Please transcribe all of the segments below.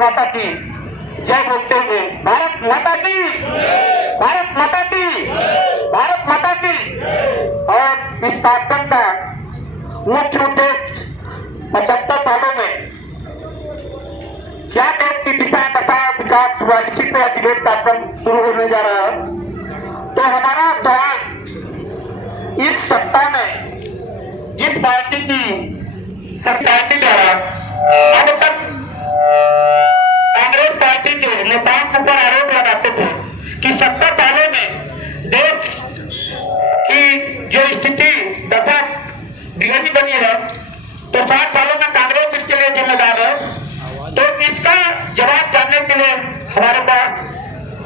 माता की जय बोलते हुए भारत माता की, भारत माता की, भारत माता की। और इस कार्यक्रम का मुख्य उद्देश्य 75 सालों में क्या देश की दिशा दशा विकास हुआ, इसी पे डिबेट कार्यक्रम शुरू होने जा रहा है। तो हमारा सवाल, इस सत्ता में जिस पार्टी की सरकार के द्वारा अब तक कांग्रेस पार्टी के नेताओं के ऊपर आरोप लगाते थे कि 70 सालों में देश की जो स्थिति दशा बिगड़ी बनी है, तो 60 सालों में कांग्रेस इसके लिए जिम्मेदार है। तो इसका जवाब जानने के लिए हमारे पास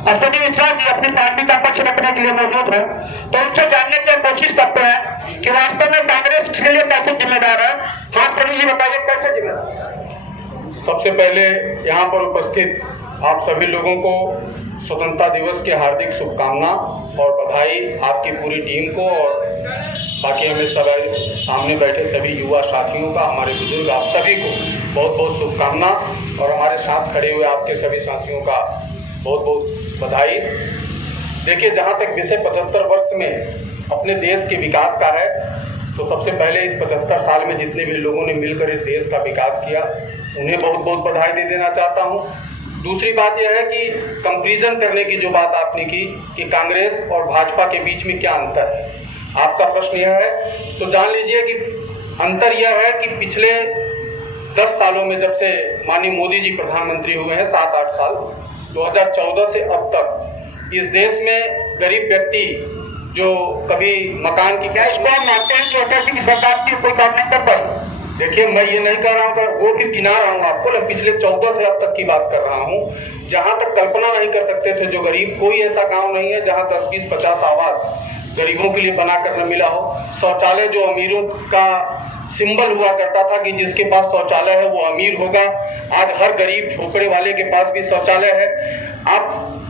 अश्विनी मिश्रा जी अपनी पार्टी का पक्ष रखने के लिए मौजूद है। तो उनसे जानने की कोशिश करते हैं कि वास्तव में कांग्रेस इसके लिए कैसे जिम्मेदार है। हाँ अश्विनी जी बताइए, कैसे जिम्मेदार? सबसे पहले यहाँ पर उपस्थित आप सभी लोगों को स्वतंत्रता दिवस की हार्दिक शुभकामना और बधाई, आपकी पूरी टीम को और बाकी हमें सभी सामने बैठे सभी युवा साथियों का, हमारे बुजुर्ग आप सभी को बहुत बहुत शुभकामना और हमारे साथ खड़े हुए आपके सभी साथियों का बहुत बहुत बधाई। देखिए, जहाँ तक विषय 75 वर्ष में अपने देश के विकास का है, तो सबसे पहले इस 75 साल में जितने भी लोगों ने मिलकर इस देश का विकास किया, उन्हें बहुत बहुत बधाई दे देना चाहता हूँ। दूसरी बात यह है कि कंपैरिजन करने की जो बात आपने की कि कांग्रेस और भाजपा के बीच में क्या अंतर है, आपका प्रश्न यह है, तो जान लीजिए कि अंतर यह है कि पिछले 10 सालों में, जब से माननीय मोदी जी प्रधानमंत्री हुए हैं, 7-8 साल, 2014 से अब तक इस देश में गरीब व्यक्ति जो कभी मकान की, क्या इसको हम मानते हैं कि अटल जी की सरकार की कोई काम नहीं कर पाई? देखिए, मैं ये नहीं कर रहा हूँ, वो भी गिना रहा हूँ आपको, मैं पिछले 14 से अब तक की बात कर रहा हूँ। जहाँ तक कल्पना नहीं कर सकते थे जो गरीब, कोई ऐसा गांव नहीं है जहाँ 10, 20, 50 आवास गरीबों के लिए बनाकर न मिला हो। शौचालय जो अमीरों का सिंबल हुआ करता था कि जिसके पास शौचालय है वो अमीर होगा, आज हर गरीब झोपड़े वाले के पास भी शौचालय है। आप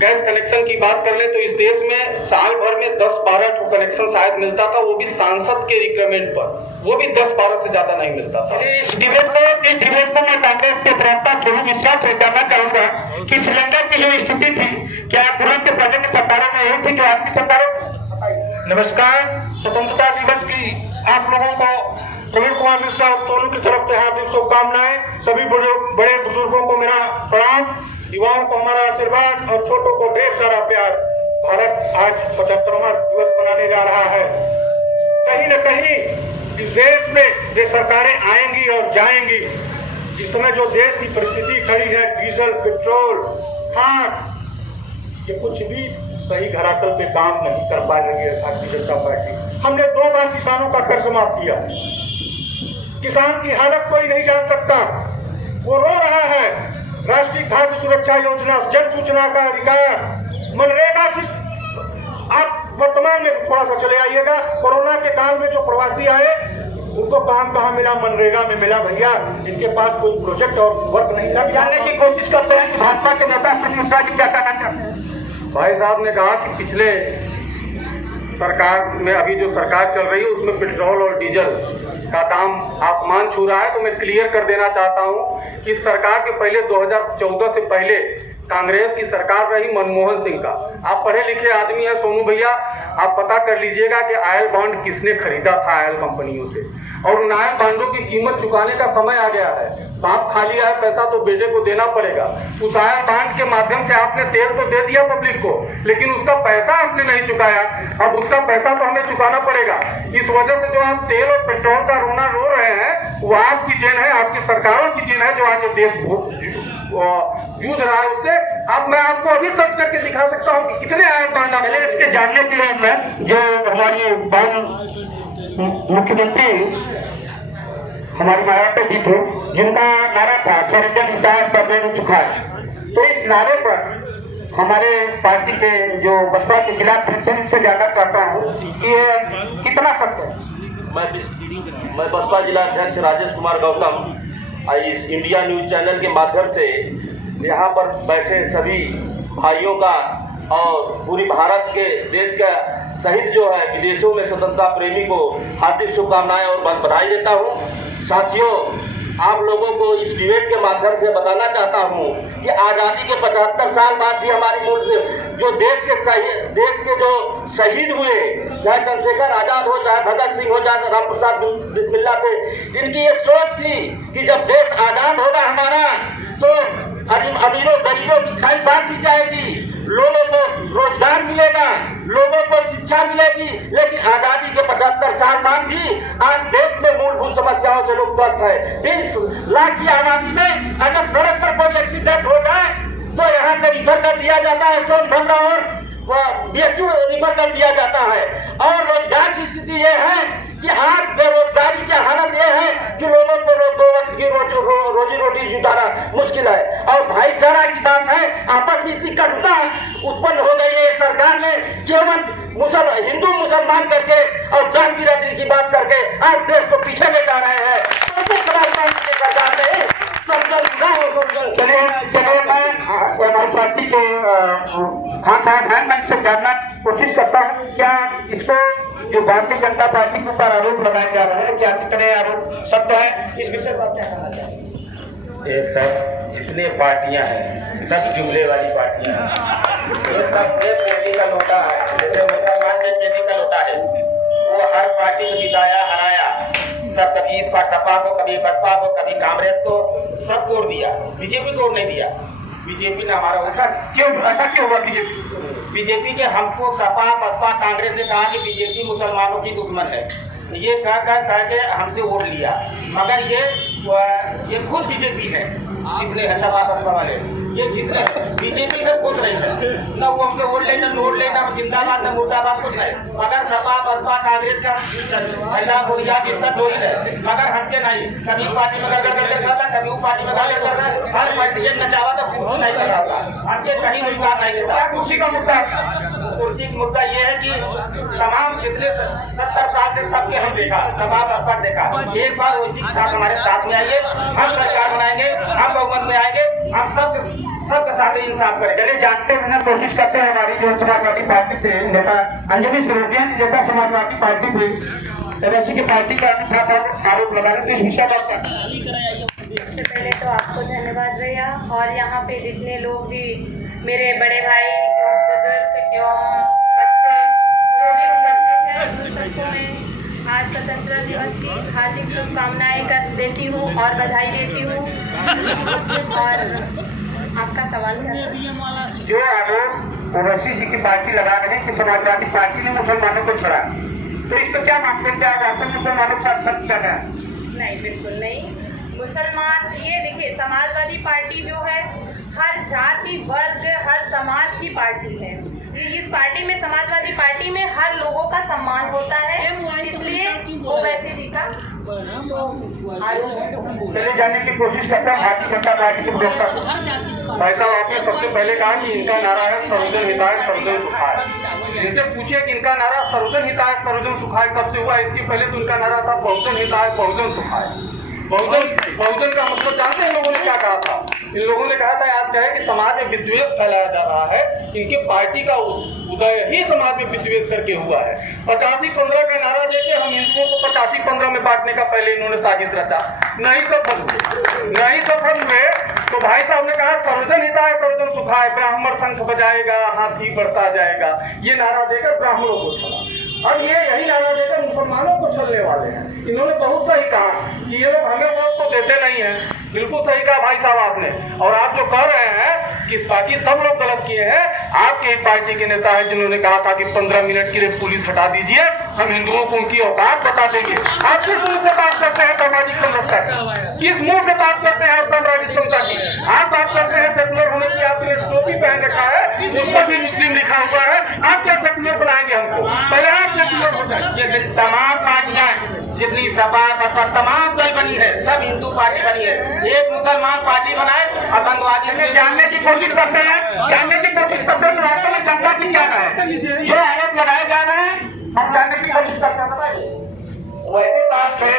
गैस कनेक्शन की बात कर ले तो इस देश में साल भर में 10-12 कनेक्शन शायद मिलता था, वो भी सांसद के रिक्वायरमेंट पर, वो भी 10-12 से ज्यादा नहीं मिलता था। इस डिबेट में मैं कांग्रेस के प्रवक्ता अश्विनी मिश्रा से जानना चाहूंगा कि सिलेंडर की जो स्थिति थी, क्या पूर्व के पहले की सरकारों में यही थी कि आपकी सरकारों? नमस्कार, स्वतंत्रता दिवस की आप लोगों को प्रवीण कुमार मिश्रा और सोनू की तरफ से हार्दिक शुभकामनाएं। सभी बड़े बुजुर्गों को मेरा प्रणाम, युवाओं को हमारा आशीर्वाद और छोटों को ढेर सारा प्यार। भारत आज 75वां दिवस मनाने जा रहा है। कहीं न कहीं इस देश में जो सरकारें आएंगी और जाएंगी, इस समय जो देश की परिस्थिति खड़ी है, डीजल, पेट्रोल, खाद, ये कुछ भी सही धरातल पे काम नहीं कर पा रही है भारतीय जनता पार्टी। हमने 2 बार किसानों का कर्ज माफ किया। किसान की हालत कोई नहीं जान सकता, वो रो रहा है। राष्ट्रीय खाद्य सुरक्षा योजना, जन सूचना का अधिकार, मनरेगा की, आप वर्तमान में थोड़ा सा चले आइएगा, कोरोना के काल में जो प्रवासी आए उनको काम कहाँ मिला? मनरेगा में मिला भैया। इनके पास कोई प्रोजेक्ट और वर्क नहीं था। जानने की कोशिश करते हैं कि भाजपा के नेता अश्विनी मिश्रा जी क्या कहना चाहते हैं। भाई साहब ने कहा कि पिछले सरकार में, अभी जो सरकार चल रही है उसमें पेट्रोल और डीजल का दाम आसमान छू रहा है। तो मैं क्लियर कर देना चाहता हूं कि इस सरकार के पहले 2014 से पहले कांग्रेस की सरकार रही मनमोहन सिंह का। आप पढ़े लिखे आदमी हैं सोनू भैया, आप पता कर लीजिएगा कि ऑयल बॉन्ड किसने खरीदा था ऑयल कंपनियों से, और उन ऑयल बॉन्डों की कीमत चुकाने का समय आ गया है। बाप खा लिया है पैसा तो बेटे को देना पड़ेगा। उस ऑयल बॉन्ड के माध्यम से आपने तेल तो दे दिया पब्लिक को, लेकिन उसका पैसा आपने नहीं चुकाया। अब उसका पैसा तो हमें चुकाना पड़ेगा। इस वजह से जो आप तेल और पेट्रोल का रोना रो रहे हैं, वो आपकी देन है, आपकी सरकारों की देन है जो आज देश जूझ रहा है उससे। अब मैं आपको अभी सर्च करके दिखा सकता हूँ कि कितने ऑयल बॉन्ड मिले। इसके जानने के लिए मैं, जो हमारी मुख्यमंत्री हमारे मायावती जी थे, जिनका नारा था सर्वजन हिताय सर्वजन सुखाय, तो इस नारे पर हमारे पार्टी के जो बसपा के जिला अध्यक्ष से जानना चाहता हूँ कि ये कितना सत्य है। मैं बसपा जिला अध्यक्ष राजेश कुमार गौतम इस इंडिया न्यूज चैनल के माध्यम से यहाँ पर बैठे सभी भाइयों का और पूरी भारत के देश का सहित जो है विदेशों में स्वतंत्रता प्रेमी को हार्दिक शुभकामनाएं और बधाई देता हूँ। साथियों, आप लोगों को इस डिबेट के माध्यम से बताना चाहता हूं कि आज़ादी के 75 साल बाद भी हमारी मुल्क जो देश के जो शहीद हुए, चाहे चंद्रशेखर आजाद हो, चाहे भगत सिंह हो, चाहे राम प्रसाद बिस्मिल्ला थे, इनकी ये सोच थी कि जब देश आजाद होगा हमारा तो अमीरों गरीबों की खाई बांट दी जाएगी, लोगों को रोजगार मिलेगा, लोगों को शिक्षा मिलेगी। लेकिन आजादी के 75 साल बाद भी आज देश में मूलभूत समस्याओं से लोग त्रस्त है। 20 लाख की आबादी में अगर सड़क पर कोई एक्सीडेंट हो जाए तो यहाँ से रिफर कर दिया जाता है सोनभद्र और बीएचयू रिफर कर दिया जाता है। और रोजगार की स्थिति यह है कि आज बेरोजगारी की हालत यह है कि लोगों को 2 वक्त की रोजी रोटी जुटाना मुश्किल है। और भाईचारा की बात है, आपस में इतनी कटुता उत्पन्न हो गई है। सरकार ने केवल हिंदू मुसलमान करके और जात बिरादरी की बात करके आज देश को पीछे ले जा रहे हैं। चलिए मैं हमारी पार्टी के खान साहब हैं, मैं इनसे जानना कोशिश करता हूँ क्या इसको जो भारतीय जनता पार्टी के ऊपर आरोप लगाए जा रहे हैं, क्या कितने आरोप सत्य है, इस विषय पर क्या कहना चाहिए? ये सब जितने पार्टियां हैं सब जुमले वाली पार्टियां हैं। ये सब टेक्निकल होता है, जैसे मुसलमान से टेक्निकल होता है, वो हर पार्टी को जिताया हराया, सब कभी इस पर सपा को, कभी बसपा को, कभी कांग्रेस को, सब वोट दिया, बीजेपी को नहीं दिया। बीजेपी ने हमारा ऐसा क्यों हुआ? बीजेपी के हमको सपा बसपा कांग्रेस ने कहा कि बीजेपी मुसलमानों की दुश्मन है, ये कह के हमसे वोट लिया। मगर ये खुद बीजेपी है जितने हैं सपा बसपा वाले, ये जितने बीजेपी से खुद नहीं है, न वो हमसे वोट लेना नोट लेना जिंदाबाद न मुर्दाबाद कुछ नहीं। मगर सपा बसपा कांग्रेस का फैला हो या इसका दो ही है, मगर हमके नहीं। कभी पार्टी में गड़बड़ कर था, कभी वो पार्टी में गड़बड़ कर रहा है, हर पार्टी एक नचावा तो कुछ नहीं कर रहा, हमके कहीं रोजगार नहीं देता। कुर्सी का मुद्दा, कुर्सी का मुद्दा ये है कि तमाम जितने 70 साल से सबके हम देखा, सपा बसपा देखा, एक बार उसी के साथ हमारे साथ में आइए, हम सरकार बनाएंगे, हम बहुमत में आएंगे, हम सबके साथ इंसाफ करेंगे। चलिए जानते हैं, कोशिश करते हैं हमारी जो समाजवादी पार्टी से नेता अंजलि सिरोदिया जैसा समाजवादी पार्टी भी वैसी की पार्टी का आरोप लगा रहे हैं, इस विषय पर क्या? सबसे पहले तो आपको धन्यवाद भैया, और यहाँ पे जितने लोग भी मेरे बड़े भाई एवं बुजुर्ग एवं बच्चे जो भी उपस्थित हैं उन सबको मैं आज स्वतंत्रता दिवस की हार्दिक शुभकामनाएं देती हूँ और बधाई देती हूँ। और आपका सवाल क्या था? जो आरोप ओवैसी जी की पार्टी लगा रहे हैं कि समाजवादी पार्टी ने मुसलमानों को छोड़ा, तो इसको क्या मानते हैं? क्या वास्तव में मुसलमानों के साथ सत्य कर रहा है? नहीं, बिल्कुल नहीं। मुसलमान, ये देखिए, समाजवादी पार्टी जो है हर जाति वर्ग हर समाज की पार्टी है। इस पार्टी में, समाजवादी पार्टी में हर लोगों का सम्मान होता है, इसलिए ओवैसी जी का चले जाने की कोशिश करता है भारतीय जनता पार्टी के प्रवक्ता। भाई साहब, आपने सबसे पहले कहा कि इनका नारा है सर्वजन हिताय सर्वजन सुखाय। इनसे पूछिए कि इनका नारा सर्वजन हिताय सर्वजन सुखाय कब से हुआ? इसके पहले तो इनका नारा था बहुजन हिताय बहुजन सुखाय। बहुजन का मतलब जानते हैं इन लोगों ने क्या कहा था? इन लोगों ने कहा था, आज कहे कि समाज में विद्वेष फैलाया जा रहा है, इनके पार्टी का उदय ही समाज में विद्वेष करके हुआ है। 85-15 का नारा देके हम हिंदुओं को 85-15 में बांटने का पहले इन्होंने साजिश रचा, नहीं सफल हुए। तो भाई साहब ने कहा सर्वजन हिताय सर्वजन सुखाय, ब्राह्मण शंख बजाएगा हाथी बढ़ता जाएगा, ये नारा देकर ब्राह्मणों को छला। अब ये यही नारा देकर मुसलमानों को छलने वाले हैं। इन्होंने बहुत सही कहा कि ये लोग हमें वोट तो देते नहीं है, बिल्कुल सही कहा भाई साहब आपने। और आप जो कह रहे हैं कि बाकी सब लोग गलत किए हैं, आपके एक पार्टी के नेता है जिन्होंने कहा था कि 15 मिनट के लिए पुलिस हटा दीजिए, हम हिंदुओं को उनकी औकात बता देंगे। आप किस मुंह से बात करते हैं सामाजिक समरसता की? किस मुंह से बात करते हैं आप सामाजिक समता की? आप बात करते हैं सेकुलर होने की, आपने टोपी पहन रखा है, उस पर भी मुस्लिम लिखा हुआ है, आप क्या सेकुलर बनाएंगे हमको? पहले आप सेकुलर हो जाए। ये तमाम पार्टियां जितनी सपा बसपा तमाम दल बनी है, सब हिंदू पार्टी बनी है, एक मुसलमान पार्टी बनाए आतंकवादी जानने की कोशिश करते हैं वास्तव में जनता की क्या है, जो आरोप लगाए जा रहे हैं हम जानने की कोशिश करते हैं। बताइए, वैसे हिसाब से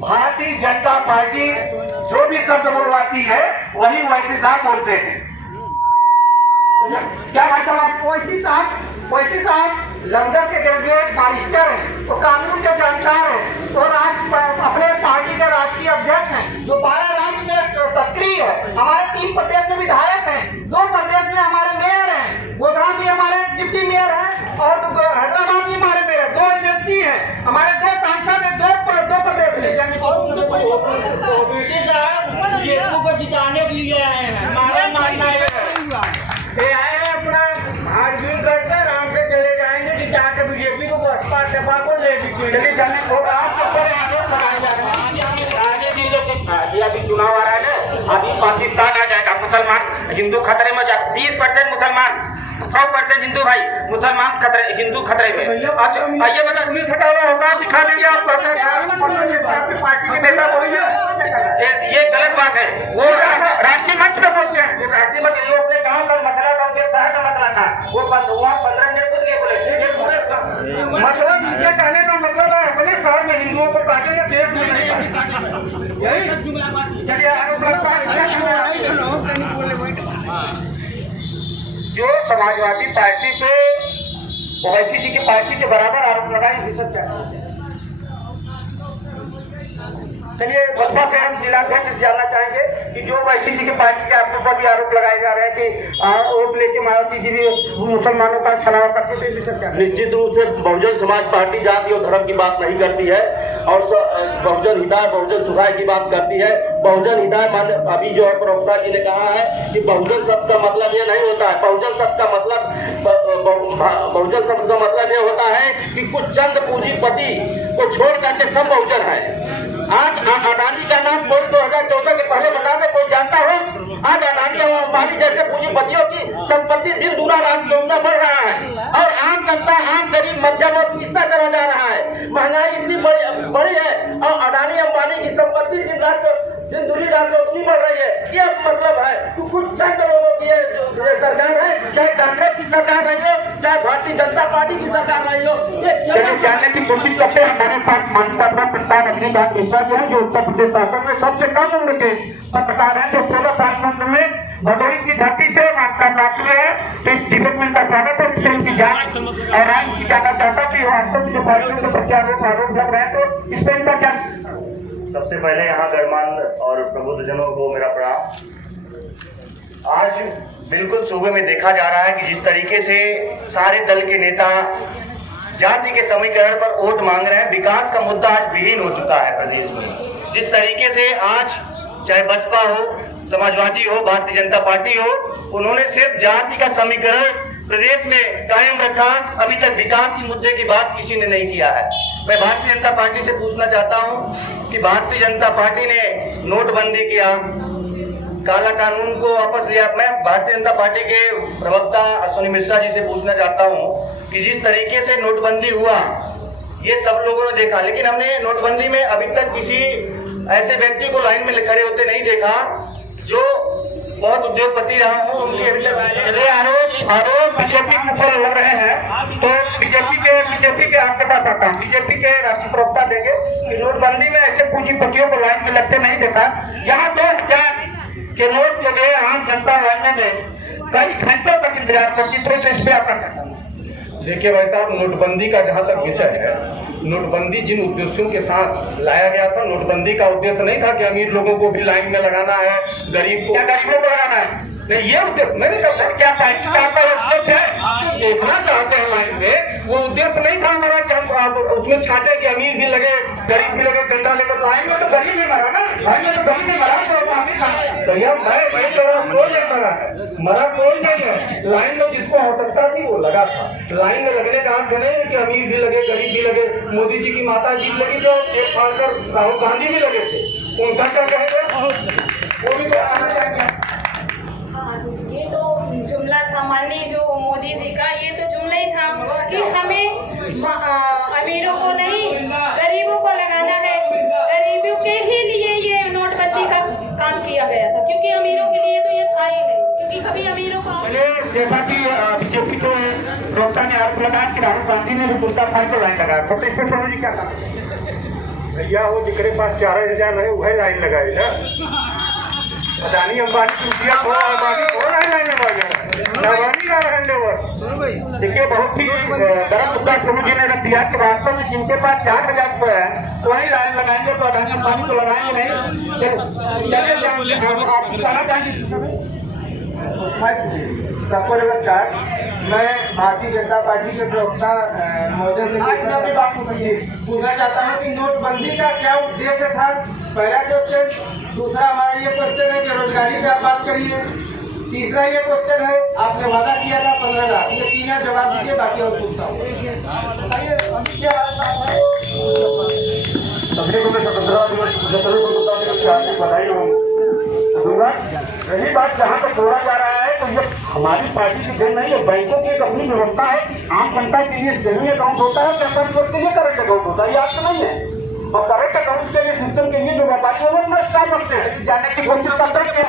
भारतीय जनता पार्टी जो भी शब्द बोलवाती है वही वैसे साहब बोलते हैं। क्या भाई साहब? वैसी साहब लंदन के ग्रेजुएट बारिस्टर हैं, तो कानून के जानकार हैं, और अपने पार्टी के राष्ट्रीय अध्यक्ष हैं। जो 12 राज्य में सक्रिय है। हमारे 3 प्रदेश में विधायक हैं, 2 प्रदेश में हमारे मेयर हैं, गोधरा भी हमारे डिप्टी मेयर है और हैदराबाद भी हमारे मेयर है, 2 एमएलसी हैं, हमारे 2 सांसद हैं, 2 प्रदेश में। जेपू को जिताने के लिए आए हैं। हमारा मानना ये आए हैं अपना हार्डवील करके आराम से चले जाएंगे, जिता के बीजेपी को बसपा सपा को ले चलिए जाने होगा आपके ऊपर आरोप लगाए जा रहे हैं। आगे भी लोग अभी चुनाव आ रहा है ना, अभी पाकिस्तान आ जाएगा, मुसलमान हिंदू खतरे में जा, 20% मुसलमान, 100% हिंदू भाई, मुसलमान खतरे, हिंदू खतरे में। अच्छा आइए बता, पुलिस हटाना होगा, दिखा देंगे आप पार्टी के नेता बोलिए, ये गलत बात है। वो राष्ट्रीय मंच पे बोलते हैं, राष्ट्रीय मंच ये अपने गाँव का मसला था, उनके शहर का मसला था, वो हुआ 15 ने खुद नहीं बोले, ये पूरे मतलब इनके कहने का मतलब है अपने शहर में हिंदुओं को काटेंगे, देश में नहीं काटेंगे। यही चलिए आरोप लगता है। जो समाजवादी पार्टी पे ओवैसी जी की पार्टी के बराबर आरोप लगाए, इस विषय क्या? चलिए बसपा से हम जिलाध्यक्ष से जानना चाहेंगे कि जो ओवैसी जी की पार्टी के आपके ऊपर भी आरोप लगाए जा रहे हैं कि वोट लेके मायावती जी भी मुसलमानों का छलावा करते थे, इस विषय क्या? निश्चित रूप से बहुजन समाज पार्टी जाति और धर्म की बात नहीं करती है और बहुजन हिताय बहुजन सुखाय की बात करती है। बहुजन हिताय माने अभी जो है प्रवक्ता जी ने कहा है कि बहुजन शब्द का मतलब ये नहीं होता है, बहुजन शब्द का मतलब बहुजन शब्द का मतलब ये होता है कि कुछ चंद पूंजीपति को छोड़ करके सब बहुजन है। आज अडानी का नाम कोई 2014 के पहले बता दे, कोई जानता हो? आज अडानी और अंबानी जैसे पूंजीपतियों की संपत्ति दिन दूना रात चौगुना बढ़ रहा है और आम जनता, आम गरीब, मध्यम और पिछड़ा चला जा रहा है। महंगाई इतनी बड़ी है और अडानी अंबानी की संपत्ति दिन दूनी रात चौगुनी बढ़ रही है। ये मतलब है कि कुछ चंद लोगों की सरकार है, चाहे कांग्रेस की सरकार रही हो, चाहे भारतीय जनता पार्टी की सरकार रही हो। ये जानने की कोशिश करते हैं। हमारे साथ माननीय प्रधान रजनीकांत मिश्रा जी हैं, जो उत्तर प्रदेश शासन में सबसे कम उम्र के पत्रकार हैं, जो 16 साल की उम्र में भदोही की धरती से प्राप्त हुए हैं। तो इस डिबेट में इनका स्वागत है, इससे उनकी जांच और राय की जाना चाहता हूँ कि वास्तव में जो पार्टियों के प्रति आरोप लग रहे हैं, तो इस पर इनका क्या? सबसे पहले यहाँ गणमान्य और प्रबुद्धजनों को मेरा प्रणाम। आज बिल्कुल सूबे में देखा जा रहा है कि जिस तरीके से सारे दल के नेता जाति के समीकरण पर वोट मांग रहे हैं, विकास का मुद्दा आज विहीन हो चुका है प्रदेश में। जिस तरीके से आज चाहे बसपा हो, समाजवादी हो, भारतीय जनता पार्टी हो, उन्होंने सिर्फ जाति का समीकरण प्रदेश में कायम रखा, अभी तक विकास के मुद्दे की बात किसी ने नहीं किया है। मैं भारतीय जनता पार्टी से पूछना चाहता हूं कि भारतीय जनता पार्टी ने नोटबंदी किया, काला कानून को वापस लिया। मैं भारतीय जनता पार्टी के प्रवक्ता अश्विनी मिश्रा जी से पूछना चाहता हूं कि जिस तरीके से नोटबंदी हुआ, ये सब लोगों ने देखा, लेकिन हमने नोटबंदी में अभी तक किसी ऐसे व्यक्ति को लाइन में खड़े होते नहीं देखा जो बहुत उद्योगपति रहा हूँ, उनकी अभी तक आरोप बीजेपी के ऊपर लग रहे हैं। तो बीजेपी के आपके पास आता हूँ, बीजेपी के राष्ट्रीय प्रवक्ता देंगे कि नोटबंदी में ऐसे पूंजीपतियों को लाइन में लगते नहीं देखा। जहाँ 2000 के नोट के लिए आम जनता लाइन में कई घंटों तक इंतजार करती, तो इस पे आपका कहना? देखिए भाई साहब, नोटबंदी का जहाँ तक विषय है, नोटबंदी जिन उद्देश्यों के साथ लाया गया था, नोटबंदी का उद्देश्य नहीं था कि अमीर लोगों को भी लाइन में लगाना है, गरीब को, क्या गरीबों को लगाना है, नहीं, ये उद्देश्य नहीं करता। क्या पार्टी का आपका उद्देश्य है देखना चाहते हैं लाइन में? वो उद्देश्य नहीं था हमारा कि हम उसमें छाटे कि अमीर भी लगे, गरीब भी लगे, डंडा लेकर। लाइन में तो गरीब भी मरा ना, लाइन में तो गरीब भी मरा, तो भैया मैं ये कह रहा हूँ, कोई नहीं मरा है, मरा कोई नहीं है। लाइन में जिसको आवश्यकता थी वो लगा था। लाइन में लगने का अर्थ नहीं है कि अमीर भी लगे, गरीब भी लगे। मोदी जी की माता जी लगी, जो एक खाकर राहुल गांधी भी लगे थे, उनका क्या कहेंगे? वो भी ये तो जुमला था माननीय जो मोदी जी का, ये तो जुमला ही था कि हमें अमीरों को नहीं गरीबों को लगाना है। गरीबों के ही लिए ये नोटबंदी का काम किया गया था, क्योंकि अमीरों के लिए तो ये था ही नहीं, क्योंकि कभी अमीरों का। जैसा कि बीजेपी के प्रवक्ता ने आरोप लगाया कि राहुल गांधी ने भी कुर्ता फाड़ को लाइन लगाया, तो इस पर समझ क्या कहा? भैया वो जिसके पास 4000 है वही लाइन लगाए ना। अडानी अंबानी की रुपया थोड़ा लाइन लगा देखिए बहुत ही बड़ा मुद्दा सुरु जी ने रख दिया कि वास्तव में जिनके पास 4,000 रुपए है वही लाइन लगाएंगे तो अढ़ाई पानी तो लगाएंगे नहीं। चलिए आप बताना चाहेंगे सबको नमस्कार। मैं भारतीय जनता पार्टी के प्रवक्ता महोदय से पूछना चाहता हूँ कि नोटबंदी का क्या उद्देश्य था। पहला क्वेश्चन। दूसरा हमारा ये क्वेश्चन है बेरोजगारी पे आप बात करिए। तीसरा ये क्वेश्चन है आपने वादा किया था 15 लाख, ये तीनों जवाब दीजिए, बाकी और पूछता हूँ। सभी को मैं स्वतंत्रता दिवस की हार्दिक बधाई दूंगा। रही बात जहाँ तक बोला जा रहा है तो ये हमारी पार्टी की देन नहीं है, बैंकों की एक अपनी व्यवस्था है। आम जनता के लिए सेविंग अकाउंट होता है, सरकारी वर्ग के लिए करंट अकाउंट होता है, ये आपको नहीं है। और करंट अकाउंट के लिए सिस्टम के लिए जो व्यापारी है वो स्टाफ रखते हैं जाने की कोशिश करते हैं कि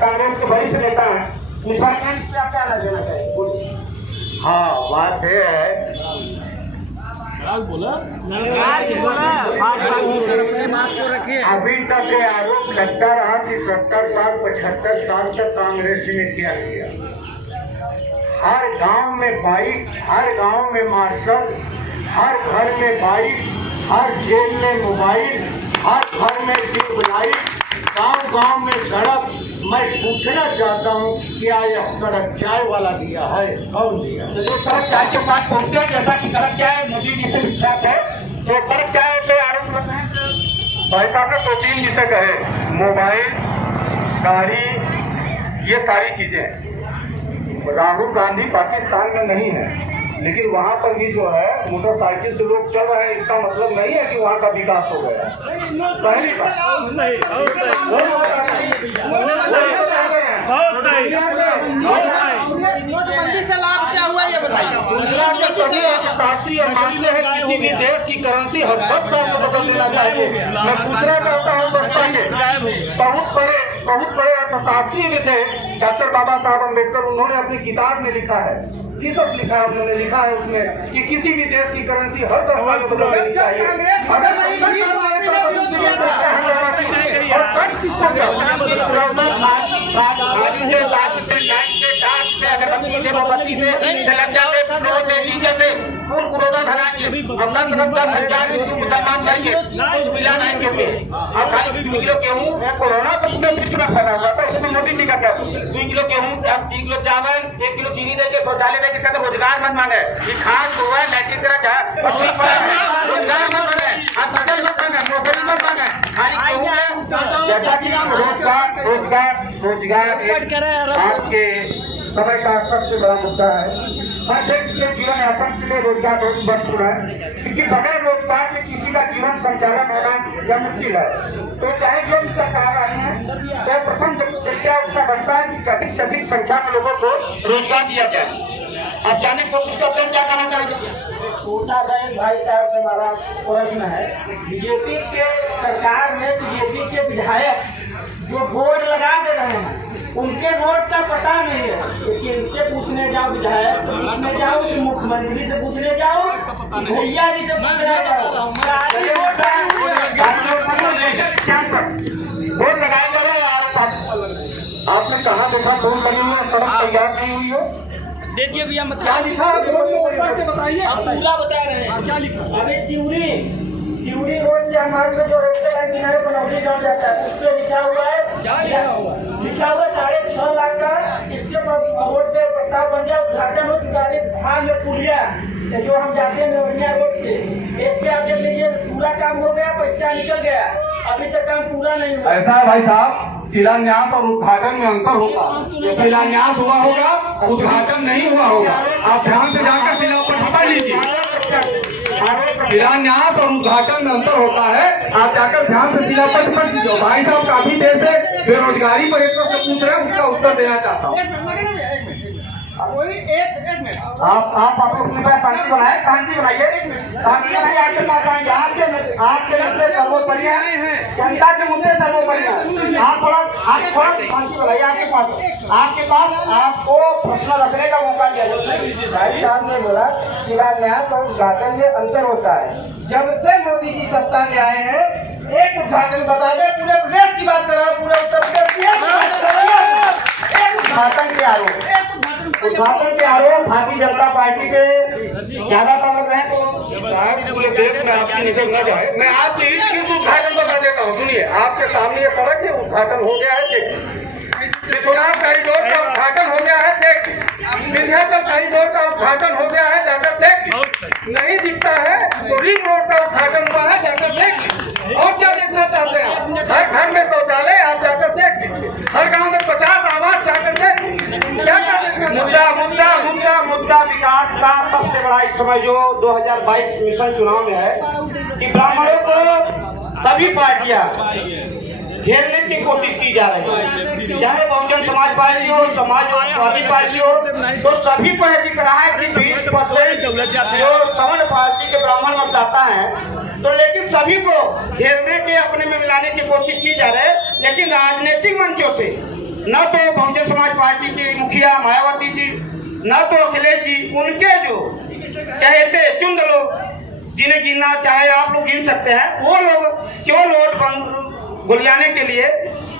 कांग्रेस के बड़ी से नेता है। इस बात में आप क्या देना चाहिए? हाँ, बात है अभी तक ये आरोप लगता रहा कि 70 साल 75 साल तक कांग्रेस ने क्या किया। हर गांव में बाइक, हर गांव में मार्शल, हर घर में बाइक, हर जेल में मोबाइल, हर घर में ट्यूबलाइट, गांव में सड़क। मैं पूछना चाहता हूँ क्या यह कड़क चाय वाला दिया है? कौन दिया? तो जो कड़क चाय के पास पहुंचते हैं, जैसा कि कड़क चाय मोदी जी से विख्यात है, तो कड़क चाय पे आरोप लग रहे हैं। भाई साहब ने 2-3 जिसे कहे, मोबाइल, गाड़ी, ये सारी चीजें। राहुल गांधी पाकिस्तान में नहीं है, लेकिन वहाँ पर भी जो है मोटरसाइकिल से लोग चल रहे हैं, इसका मतलब नहीं है कि वहाँ का विकास हो गया। पहली नोटबंदी से लाभ क्या हुआ ये बताइए। शास्त्री और मानते हैं किसी भी देश की करेंसी हर 10 साल को बदल देना चाहिए। मैं पूछना चाहता हूँ बचपन के बहुत बड़े अर्थशास्त्री भी थे डॉक्टर बाबा साहब अम्बेडकर, उन्होंने अपनी किताब में लिखा है, जीसस लिखा है, उन्होंने लिखा है उसमें कि किसी भी देश की करेंसी हर 10 साल को बदल देनी चाहिए। कोरोना धराएंगे, अपना मुसलमान करेंगे, कुछ मिला नहीं के अब खाली 2 किलो गेहूँ कोरोना तो पूरे विश्व में फैला हुआ था, उसमें मोदी जी का क्या? 2 किलो गेहूँ, 3 किलो चावल, 1 किलो चीनी देके शौचालय देके कहते रोजगार मत मांगे, ये खास हुआ है लैट्रिन तरह का रोजगार मत मांगे, आप बदल मत मांगे, नौकरी मत मांगे, खाली गेहूँ है। जैसा कि रोजगार आज के समय का सबसे बड़ा मुद्दा है। हर व्यक्ति के जीवन यापन के लिए रोजगार बहुत महत्वपूर्ण है, क्योंकि बगैर रोजगार के किसी का जीवन संचालन होना यह मुश्किल है। तो चाहे जो भी सरकार आई है, तो प्रथम दृष्टिया उसका बनता है कि अधिक से अधिक संख्या में लोगों को रोजगार दिया जाए। आप जानने की कोशिश करते हैं, क्या कहना चाहेंगे? छोटा सा एक भाई साहब से हमारा प्रश्न है। बीजेपी के सरकार में बीजेपी के विधायक जो बोर्ड लगा दे रहे हैं, उनके वोट का पता नहीं है। लेकिन इनसे पूछने जाओ, विधायक से पूछने जाओ, कि मुख्यमंत्री से पूछने जाओ, भैया जी से पूछने जाओ, बोर्ड लगाए जा रहे हैं। आपने कहाँ देखा बोर्ड लगी हुई है, सड़क तैयार नहीं हुई है? देखिए भैया मत क्या लिखा है बोर्ड में बताइए। आप पूरा बता रहे हैं। क्या लिखा? अभी तिउरी रोड के हमारे में जो रेलवे लाइन किनारे बनौली गाँव जाता है, उस पर लिखा हुआ है, लिखा हुआ 6.5 लाख का इसके रोड पे प्रस्ताव बन गया, उद्घाटन हो चुका है। हाल में पुलिया जो हम जाते हैं नवनिया रोड से, इस पे आप देख लीजिए पूरा काम हो गया, पैसा निकल गया, अभी तक काम पूरा नहीं हुआ। ऐसा है भाई साहब, शिलान्यास और उद्घाटन में अंतर होगा। शिलान्यास हुआ होगा, उद्घाटन नहीं हुआ होगा। आप ध्यान से जाकर शिलापट हटा लीजिए। शिलान्यास और उद्घाटन में अंतर होता है, आप जाकर ध्यान से शिलापट कर दीजिए। भाई साहब काफी देर से बेरोजगारी पर एक से पूछ रहे हैं, उसका उत्तर देना चाहता हूँ। आप अपनी शांति बनाए, शांति बनाइए, शांति बनाइए। आपके पास आएंगे, आपके मुद्दे सर्वोपरि है, जनता के मुद्दे सर्वोपरि है। आप थोड़ा शांति बनाइए। आपके पास आपको प्रश्न रखने का मौका दिया जाता है। भाई साहब ने बोला शिलान्यास और उद्घाटन में अंतर होता है। जब से मोदी जी सत्ता में आए हैं, एक उद्घाटन बता दें, पूरे प्रदेश की बात कर रहा हूँ, पूरे उत्तर प्रदेश की उद्घाटन के आरोप भारतीय जनता पार्टी के ज्यादातर लग रहे हैं। तो शायद पूरे देश में आपकी निकल न जाए। मैं आपको इसकी उद्घाटन बता देता हूँ। सुनिए, आपके सामने ये सड़क है, उद्घाटन हो गया है। देखिए, विश्वनाथ कॉरिडोर का उद्घाटन हो गया है। देखिए, विंध्याचल कॉरिडोर का उद्घाटन हो गया है, जाकर देखिए। नहीं दिखता है तो रिंग रोड का उद्घाटन हुआ है, जाकर देखिए। और क्या देखना चाहते हैं आप? हर घर में शौचालय आप जाकर देख लीजिए। हर गांव में 50 आवास जाकर देख लीजिए। क्या क्या मुद्दा विकास का सबसे बड़ा इस समय जो 2022 मिशन चुनाव में है कि ब्राह्मणों को सभी पार्टियां घेरने की कोशिश की जा रही है, चाहे बहुजन समाज पार्टी हो, समाजवादी पार्टी हो, तो सभी को यह दिख रहा है कि 20% जो सवर्ण पार्टी के ब्राह्मण मतदाता हैं, तो लेकिन सभी को घेरने के अपने में मिलाने की कोशिश की जा रही है। लेकिन राजनीतिक मंचों से न तो बहुजन समाज पार्टी की मुखिया मायावती जी, न तो अखिलेश जी, उनके जो चहेते चुंद लोग जिन्हें गिनना चाहे आप लोग गिन सकते हैं, वो लोग केवल वोट गुलियाने के लिए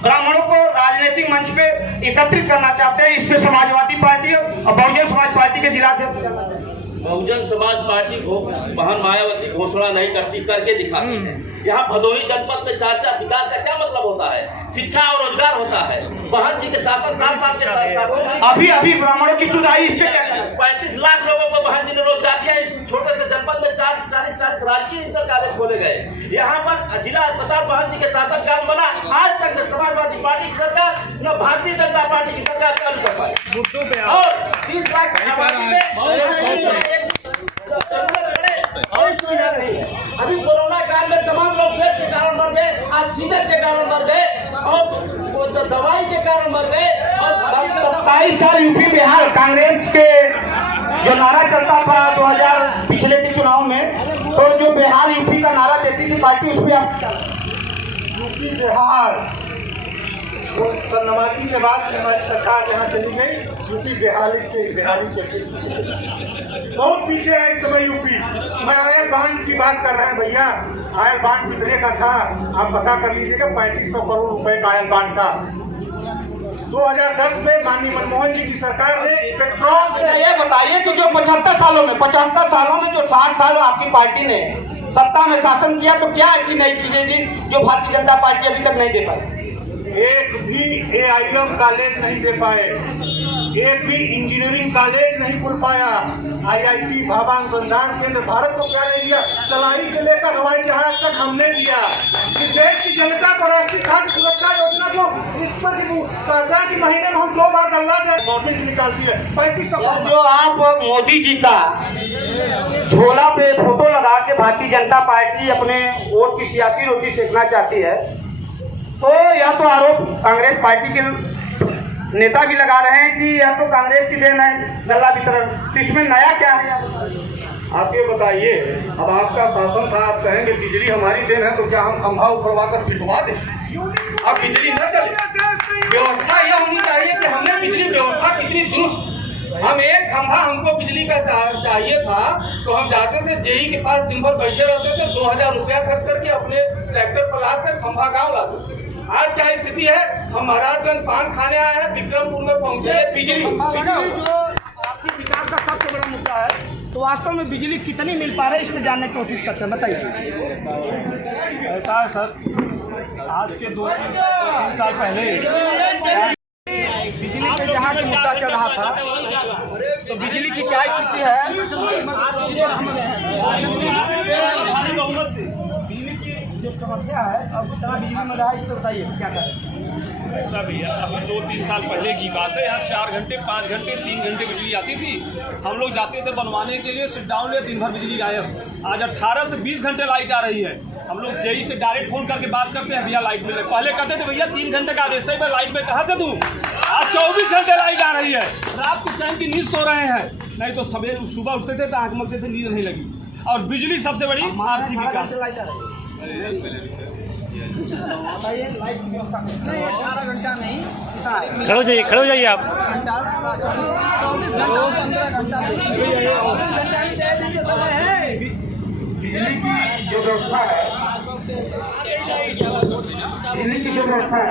ब्राह्मणों को राजनीतिक मंच पे एकत्रित करना चाहते हैं। इस पे समाजवादी पार्टी और बहुजन समाज पार्टी के जिलाध्यक्ष बहुजन समाज पार्टी बहन मायावती घोषणा नहीं करती, करके दिखाती है। यहाँ भदोही जनपद में 4 विकास का क्या मतलब होता है? शिक्षा और रोजगार होता है। बहन जी के साथ अभी ब्राह्मणों की सुधाई इस पे क्या 35 लाख लोगों को बहन जी ने रोजगार दिया। छोटे से जनपद में 40 राजकीय इंटर कॉलेज खोले गए। यहाँ पर जिला अस्पताल बहन जी के शासनकाल बना। आज तक न समाजवादी पार्टी की सरकार न भारतीय जनता पार्टी की सरकार चालू कर पाई। और 30 लाख अभी कोरोना काल में तमाम लोग पेट के कारण मर गए, ऑक्सीजन के कारण मर गए और दवाई के कारण मर गए। और 27 साल यूपी बिहार कांग्रेस के जो नारा चलता था 2000 पिछले के चुनाव में, तो जो बिहार यूपी का नारा देती थी पार्टी, उस पर यूपी बिहार नवासी के बाद हमारी सरकार यहाँ चली गई, यूपी बिहारी चली बहुत पीछे है इस समय यूपी। मैं आयल बांध की बात कर रहे हैं भैया। आयल बांध कितने का था आप पता कर लीजिएगा। 3500 करोड़ रुपए का आयल बांध था। 2010 में माननीय मनमोहन जी की सरकार ने पेट्रोल से ये बताइए कि जो 75 सालों में जो 60 साल आपकी पार्टी ने सत्ता में शासन किया, तो क्या ऐसी नई चीजें थी जो भारतीय जनता पार्टी अभी तक नहीं दे पाई? एक भी AIM कॉलेज नहीं दे पाए, एक भी इंजीनियरिंग कॉलेज नहीं खुल पाया। IIT भाभा अनुसंधान केंद्र भारत को क्या नहीं दिया? तलाई से लेकर हवाई जहाज तक हमने दिया। इस देश की जनता को राष्ट्रीय खाद्य सुरक्षा योजना जो इस पर कहता है कि महीने में हम 2 बार गल्ला गवर्नमेंट की निकासी है 3500। जो आप मोदी जी का झोला पे फोटो लगा के भारतीय जनता पार्टी अपने वोट की सियासी रोटी सेकना चाहती है, तो यह तो आरोप कांग्रेस पार्टी के नेता भी लगा रहे हैं कि यह तो कांग्रेस की देन है गल्ला वितरण। तो इसमें नया क्या है? आप ये बताइए, अब आपका शासन था, आप कहेंगे बिजली हमारी देन है, तो क्या हम खंभा उखड़वा कर पिटवा दें? अब बिजली न चले। व्यवस्था यह होनी चाहिए कि हमने बिजली व्यवस्था कितनी दुरुस्त। हम एक खंभा हमको बिजली का चाहिए था, तो हम जाते थे जेई के पास, दिन भर बैठे रहते थे, 2000 रुपया खर्च करके अपने ट्रैक्टर पर लाकर खंभा गाँव लाते। आज क्या स्थिति है? हम महाराजगंज पान खाने आए हैं, विक्रमपुर में पहुंचे, बिजली जो आपकी विकास का सबसे बड़ा मुद्दा है, तो वास्तव में बिजली कितनी मिल पा रही है, इस पर जानने की कोशिश करते हैं। बताइए। ऐसा है सर, आज के 2-3 साल पहले बिजली पे जहाँ की मुद्दा चल रहा था, तो बिजली की क्या स्थिति है? बिजली की जो समस्या है, अब कितना बिजली मिल रहा है, इसको बताइए क्या करें? ऐसा भैया, अभी 2-3 साल पहले की बात है। यहाँ 4 घंटे 5 घंटे 3 घंटे बिजली आती थी। हम लोग जाते थे बनवाने के लिए, सिट डाउन ले, दिन भर बिजली गायब। आज 18 से 20 घंटे लाइट आ रही है। हम लोग जेई से डायरेक्ट फोन करके बात करते हैं, भैया लाइट मिले। पहले कहते थे भैया 3 घंटे का आदेश है, लाइट में कहाँ से दूँ? आज 24 घंटे लाइट आ रही है। रात को टाइम की नींद सो रहे हैं, नहीं तो सवेरे सुबह उठते थे तो आँख मलते थे, नींद नहीं लगी। और बिजली सबसे बड़ी आर्थिक विकास। 18 घंटा नहीं, खड़े हो जाइए आप। बिजली की जो व्यवस्था है,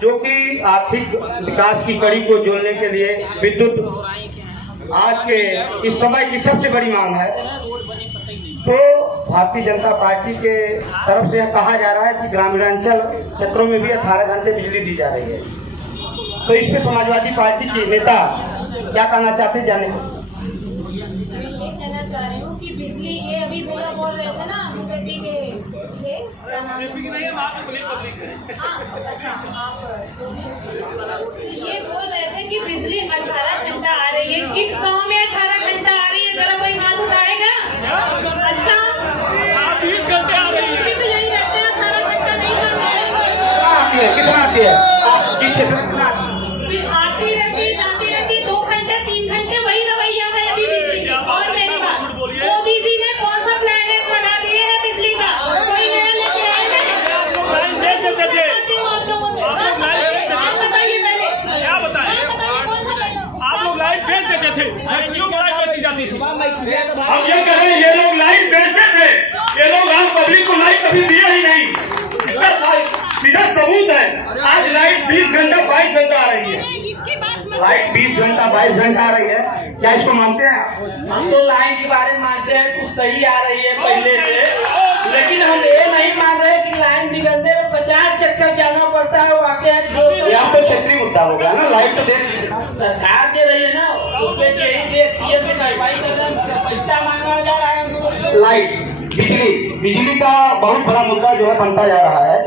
जो कि आर्थिक विकास की कड़ी को जोड़ने के लिए विद्युत आज के इस समय की सबसे बड़ी मांग है। तो भारतीय जनता पार्टी के तरफ से यह कहा जा रहा है कि ग्रामीणांचल क्षेत्रों में भी 18 घंटे बिजली दी जा रही है। तो इस पे समाजवादी पार्टी के नेता क्या कहना चाहते हैं जाने को? कहना चाह रही हूँ कि बिजली ये अभी भैया बोल रहे थे ना मुझे के अच्छा आप ये बोल रहे थे कि बिजली 18 घंटा आ रही है। किस गांव में 18 घंटा आ रही है? जरा कोई हाथ उठाएगा? अच्छा 20 घंटे आ रही है। तो यही रहते हैं 18 घंटा नहीं आती है? कितना आती है? आप जिस क्षेत्र में कितना आती रहती जाती रहती 2 घंटे 3 घंटे वही रवैया है अभी बिजली का। और मेरी बात, मोदी जी ने कौन सा प्लान बना दिए है बिजली का? कोई नया लेके आए हैं? आप बताइए पहले, क्या बताएं? कौन सा प्लान? आप लोग लाइट बेच देते थे, क्यों लाइट बेची जाती थी? हम ये कह रहे हैं, ये लोग लाइट बेचते थे, ये लोग आम पब्लिक को लाइट कभी दिया ही नहीं। इसका सीधा सबूत है। आज लाइट 20 घंटा 22 घंटा आ रही है। लाइट 20 घंटा 22 घंटा आ रही है। क्या इसको मानते हैं आप? हम तो लाइन के बारे में मानते हैं कुछ सही आ रही है पहले से, लेकिन हम ये नहीं मान रहे कि लाइन बिगड़ने में 50 चक्कर जाना पड़ता है। वाकई यहाँ तो क्षेत्रीय मुद्दा हो गया ना। लाइट तो दे सरकार दे रही है ना, उसके यही से सीएम से कार्रवाई कर रहे हैं, पैसा मांगा जा रहा है हमको। लाइट बिजली का बहुत बड़ा मुद्दा जो है बनता जा रहा है।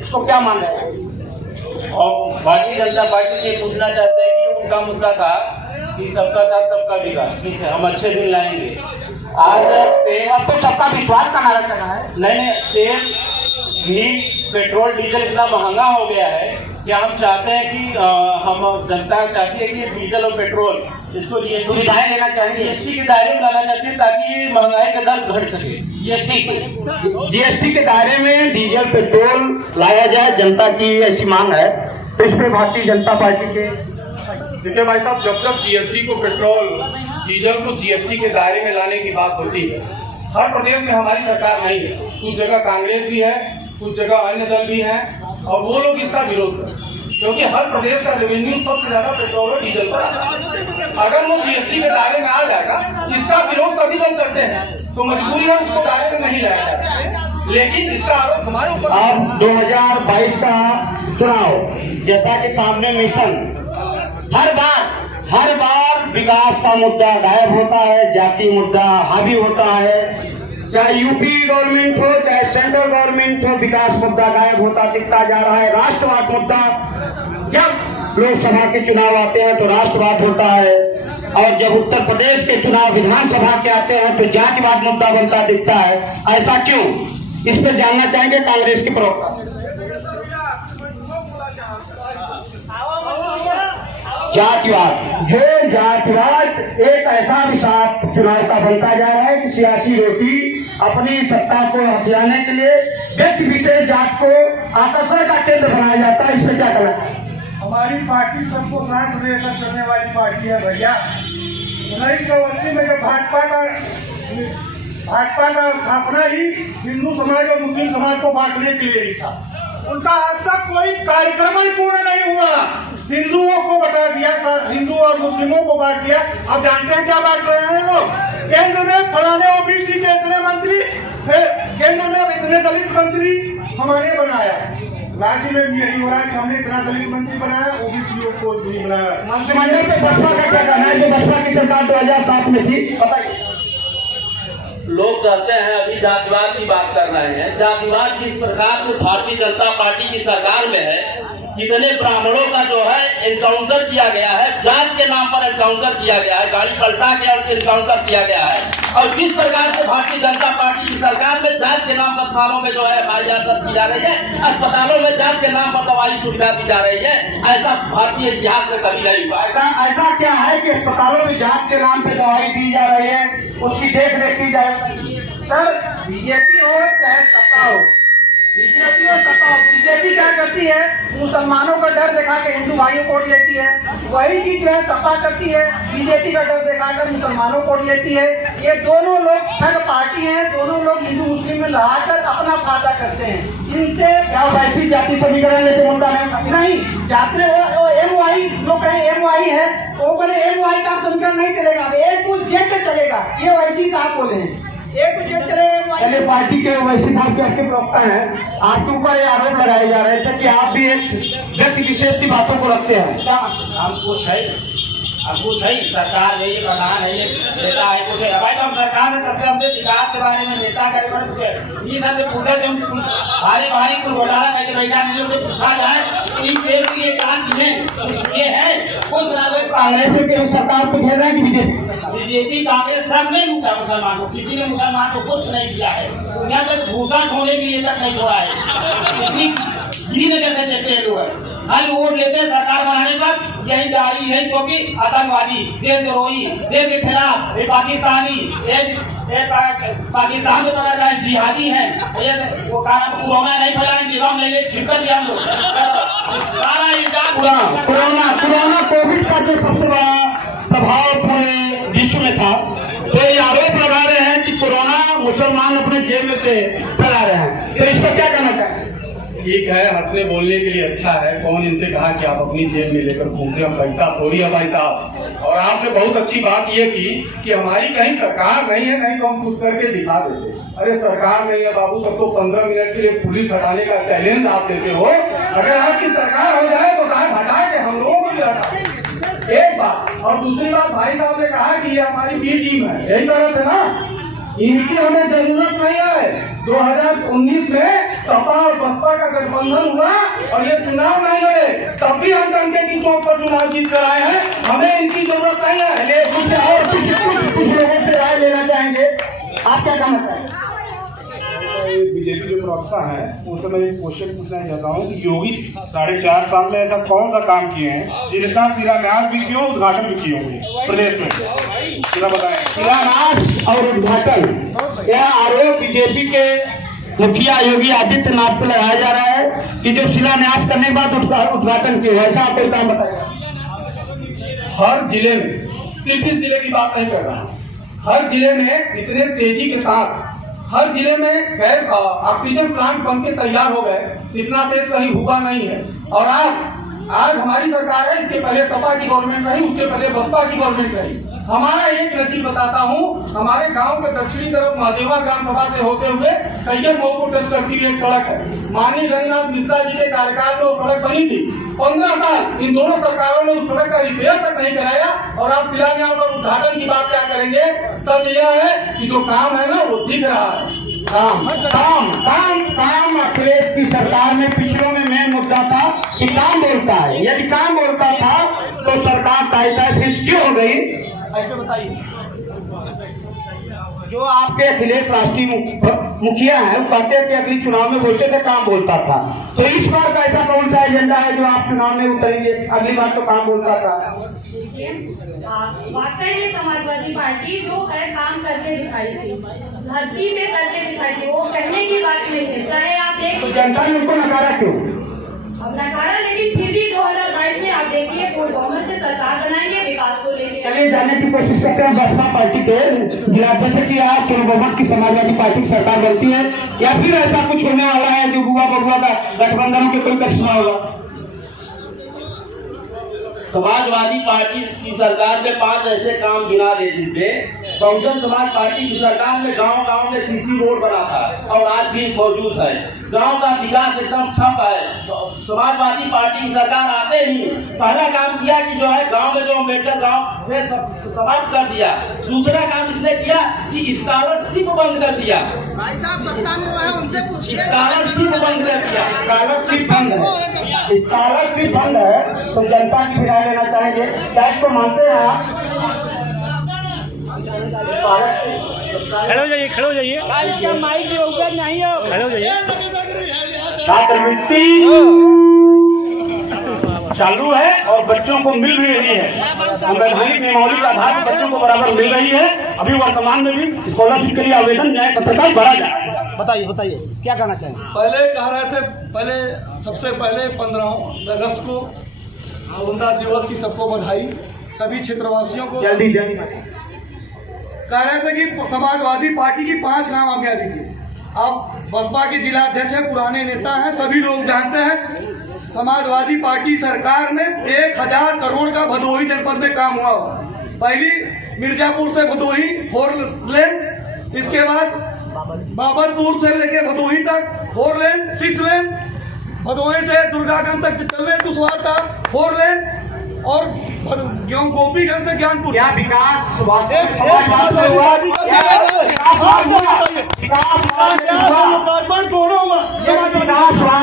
इसको क्या मान रहे हैं? और भारतीय जनता पार्टी से पूछना चाहते हैं कि उनका मुद्दा था कि सबका साथ सबका विकास, ठीक है, हम अच्छे दिन लाएंगे। आज तेल, अब तो सबका विश्वास का नारा चला है। नहीं, तेल घी पेट्रोल डीजल इतना महंगा हो गया है कि हम चाहते हैं कि हम जनता चाहती है कि डीजल और पेट्रोल इसको सुविधाएं लेना चाहिए, जीएसटी के दायरे में लाना चाहती है ताकि महंगाई का दर घट सके। जीएसटी के दायरे में डीजल पेट्रोल लाया जाए, जनता की ऐसी मांग है। तो इस पे भारतीय जनता पार्टी के देखिए भाई साहब, जब जीएसटी को पेट्रोल डीजल को जीएसटी के दायरे में लाने की बात होती है, हर प्रदेश में हमारी सरकार नहीं है। कुछ जगह कांग्रेस भी है, कुछ जगह अन्य दल भी हैं, और वो लोग इसका विरोध करते हैं क्योंकि हर प्रदेश का रेवेन्यू सबसे ज्यादा पेट्रोल और डीजल पर आता है। अगर वो जीएसटी के दायरे में आ जाएगा, इसका विरोध सभी लोग करते हैं, तो मजबूरी है उसको दायरे में नहीं लाया जाता। लेकिन इसका आरोप हमारे ऊपर। अब 2022 का चुनाव जैसा कि सामने मिशन, हर बार विकास का मुद्दा गायब होता है, जाति मुद्दा हावी होता है। चाहे यूपी गवर्नमेंट हो चाहे सेंट्रल गवर्नमेंट हो, विकास मुद्दा गायब होता दिखता जा रहा है। राष्ट्रवाद मुद्दा, जब लोकसभा के चुनाव आते हैं तो राष्ट्रवाद होता है, और जब उत्तर प्रदेश के चुनाव विधानसभा के आते हैं तो जातिवाद मुद्दा बनता दिखता है। ऐसा क्यों? इस पर जानना चाहेंगे कांग्रेस के प्रवक्ता। जातिवाद एक ऐसा अभिशाप चुनाव का बनता जा रहा है कि सियासी रोटी अपनी सत्ता को हथियाने के लिए व्यक्ति विशेष जात को आकर्षण का केंद्र बनाया जाता है। इस पर क्या कहना है? हमारी पार्टी सबको साथ लेकर चलने वाली पार्टी है भैया। 1980 में जब भाजपा का स्थापना ही हिंदू समाज और मुस्लिम समाज को बांटने के लिए ही था। उनका आज तक कोई कार्यक्रम ही पूर्ण नहीं हुआ। हिंदुओं को बता दिया, हिंदू और मुस्लिमों को बांट दिया। अब जानते हैं क्या बांट रहे हैं लोग? केंद्र में फलाने ओबीसी के इतने मंत्री, केंद्र में इतने दलित मंत्री हमारे बनाया। राज्य में भी यही हो रहा है कि हमने इतना दलित मंत्री बनाया, ओबीसी को नहीं बनाया। मंत्रिमंडल पे बसपा का क्या कहना है, जो बसपा की सरकार 2007 में थी? बताइए। लोग कहते हैं अभी जातिवाद की बात कर रहे हैं। जातिवाद जिस प्रकार से भारतीय जनता पार्टी की सरकार में है, कितने ब्राह्मणों का जो है एनकाउंटर किया गया है, जात के नाम पर एनकाउंटर किया गया है, गाड़ी पलटा के एनकाउंटर किया गया है। और जिस प्रकार से भारतीय जनता पार्टी की सरकार में जात के नाम पर थानों में जो है एफआईआर की जा रही है, अस्पतालों में जात के नाम पर दवाई सुविधा दी जा रही है, ऐसा भारतीय इतिहास में कभी नहीं हुआ। ऐसा क्या है कि अस्पतालों में जात के नाम पे दवाई दी जा रही है, उसकी देख रेख की जाए? सर, बीजेपी हो चाहे सपा हो, बीजेपी और सपा, बीजेपी क्या करती है, मुसलमानों का डर दिखा के हिंदू भाइयों को वोट लेती है। वही चीज जो है सपा करती है, बीजेपी का डर दिखाकर मुसलमानों को वोट लेती है। ये दोनों लोग ठग पार्टी हैं, दोनों लोग हिंदू मुस्लिम में लड़ाकर अपना फायदा करते हैं। इनसे क्या वैसी जाति समीकरण लेके मुद्दा नहीं जाते वो MY लोग कहें MY है तो वो कहें MY का समीकरण नहीं चलेगा, अब A to Z चलेगा। ये वैसी साहब बोले हैं A to Z चलेगा। पहले पार्टी के वैसी साहब के आपके प्रवक्ता हैं, आपके ऊपर ये आरोप लगाए जा रहे थे कि आप भी एक व्यक्ति विशेष की बातों को रखते हैं। अब कुछ है सरकार है, ये प्रधान है, ये नेता है, कुछ है। भाई हम सरकार में सबसे हमने विकास के बारे में नेता के बारे में ये सबसे पूछा कि हम भारी भारी कुछ घोटाला करके बैठा नहीं लोग पूछा जाए कि देश के लिए काम किए ये है कुछ ना कोई कांग्रेस के सरकार को घेर रहे हैं कि बीजेपी कांग्रेस सब नहीं लूटा मुसलमान को, किसी ने मुसलमान को कुछ नहीं किया है। दुनिया में भूसा ढोने के लिए तक नहीं छोड़ा है, किसी ने कैसे देते हैं लोग खाली वोट लेते हैं सरकार बनाने पर। यही गाड़ी है जो कि आतंकवादी, देशद्रोही, देश के खिलाफ, ये पाकिस्तानी, पाकिस्तान में बना रहे जिहादी है, ये वो कोरोना नहीं फैलाएंगे, हम ले छिपकर दिया हम लोग सारा इल्जाम कोरोना कोविड का जो सबसे बड़ा प्रभाव पूरे विश्व में था, तो ये आरोप लगा रहे हैं कि कोरोना मुसलमान अपने जेब में से फैला रहे हैं, तो इसको क्या कहना चाहिए? ठीक है, हंसने बोलने के लिए अच्छा है। कौन इनसे कहा कि आप अपनी जेब में लेकर घूमते, हम पैसा थोड़ी है भाई साहब। और आपने बहुत अच्छी बात ये की कि हमारी कहीं सरकार नहीं है, नहीं तो हम कुछ करके दिखा देते। अरे सरकार नहीं है बाबू, तब तो 15 मिनट के लिए पुलिस हटाने का चैलेंज आप देते हो। अगर आपकी सरकार हो जाए तो साहब हटा के हम लोगों को भी हटा। एक बात, और दूसरी बात, भाई साहब ने कहा कि ये हमारी बी टीम है, यही तरह से ना, इनकी हमें जरूरत नहीं है। 2019 में सपा और बसपा का गठबंधन हुआ और ये चुनाव नहीं लड़े, तब भी हम डंके की चौक पर चुनाव जीत कर आए हैं, हमें इनकी जरूरत नहीं है। और कुछ लोगों से राय लेना चाहेंगे, आप क्या कहना चाहेंगे? बीजेपी जो प्रवक्ता है उनसे मैं एक क्वेश्चन पूछना चाहता हूँ कि योगी 4.5 साल में ऐसा कौन सा काम किए हैं जिनका शिलान्यास भी किए हो, उद्घाटन भी किए होंगे प्रदेश में, जरा बताएं। शिलान्यास और उद्घाटन, यह आरोप बीजेपी के मुखिया योगी आदित्यनाथ को लगाया जा रहा है कि जो शिलान्यास करने के बाद उद्घाटन किए, ऐसा आप कोई काम बताएगा? हर जिले में, सिर्फ इस जिले की बात नहीं कर रहा, हर जिले में इतने तेजी के साथ हर जिले में गैस ऑक्सीजन प्लांट बन के तैयार हो गए, इतना तेज कहीं हुआ नहीं है। और आज हमारी सरकार है, इसके पहले सपा की गवर्नमेंट रही, उसके पहले बसपा की गवर्नमेंट रही। हमारा एक नजीब बताता हूँ, हमारे गांव के दक्षिणी तरफ महादेवा ग्राम सभा से होते हुए सैयद मऊ को टच करती हुई एक सड़क है, माननीय रंगनाथ मिश्रा जी के कार्यकाल में वो सड़क बनी थी। 15 साल इन दोनों सरकारों ने उस सड़क का रिपेयर तक नहीं कराया, और आप शिलान्यास और उद्घाटन की बात क्या करेंगे? सच यह है कि जो काम है ना वो दिख रहा है। काम अखिलेश की सरकार में पिछड़ों में मेन मुद्दा था कि काम बोलता है, यदि काम बोलता था तो सरकार टाइफाइड क्यों हो गई? ऐसे बताइए। जो आपके अखिलेश राष्ट्रीय मुखिया है वो कहते थे अगली चुनाव में बोलते थे काम बोलता था, तो इस बार का ऐसा कौन सा एजेंडा है जो आप चुनाव में उतरेंगे? अगली बार तो काम बोलता था। वाकई में समाजवादी पार्टी जो है काम करके दिखाई थी, धरती पे करके दिखाई थी, वो कहने की बात नहीं है। चाहे आप एक तो जनता ने उनको नकारा क्यों? अब नकारा, लेकिन फिर भी 2022 में आप देखिए पूर्ण बहुमत से सरकार बनाएंगे, विकास को लेकर चलिए जानने की कोशिश करते हैं बसपा पार्टी के जिलाध्यक्ष की आज पूर्ण बहुमत की समाजवादी पार्टी की सरकार बनती है, या फिर ऐसा कुछ होने वाला है जो बुआ बबुआ का गठबंधन के कोई करिश्मा होगा? समाजवादी पार्टी की सरकार में 5 ऐसे काम गिना देते थे। बहुजन समाज पार्टी की सरकार में गांव-गांव में सीसी रोड बना था और आज भी मौजूद है। गांव का विकास एकदम ठप है। समाजवादी पार्टी की सरकार आते ही पहला काम किया कि जो है गांव में जो अम्बेडकर गांव से समाप्त कर दिया। दूसरा काम इसने किया कि स्कॉलरशिप बंद कर दिया। भाई साहब सत्ता में है, उनसे पूछिए। स्कॉलरशिप बंद कर दिया। स्कॉलरशिप बंद है, स्कॉलरशिप बंद है, तो जनता की राय लेना चाहेंगे, क्या इसको मानते हैं आप? खड़े हो जाइए, खड़े हो जाइए, माइक के ऊपर नहीं हो, खड़े हो जाइए। छात्रवृत्ति चालू है और बच्चों को मिल भी रही है। संवैधानिक नियमावली के आधार पर बच्चों को बराबर मिल रही है। अभी वर्तमान में भी स्कॉलरशिप के लिए आवेदन न्याय पत्रकार भरा जा रहा है। बताइए क्या कहना चाहेंगे? पहले कह रहे थे सबसे पहले 15 अगस्त को स्वतंत्रता दिवस की सबको बधाई, सभी क्षेत्रवासियों को। जल्दी कह रहे थे कि समाजवादी पार्टी की 5 नाम आज्ञा दी थी। अब बसपा के जिला अध्यक्ष है, पुराने नेता हैं, सभी लोग जानते हैं समाजवादी पार्टी सरकार में 1000 करोड़ का भदोही जनपद में काम हुआ। पहली मिर्जापुर से भदोही 4 लेन, इसके बाद बाबरपुर से लेके भदोही तक 4 लेन 6 लेन, भदोही से दुर्गागंज तक चलने दुश्वार था 4 लेन, और गोपीगंज से ज्ञानपुर। क्या विकास समाजवाद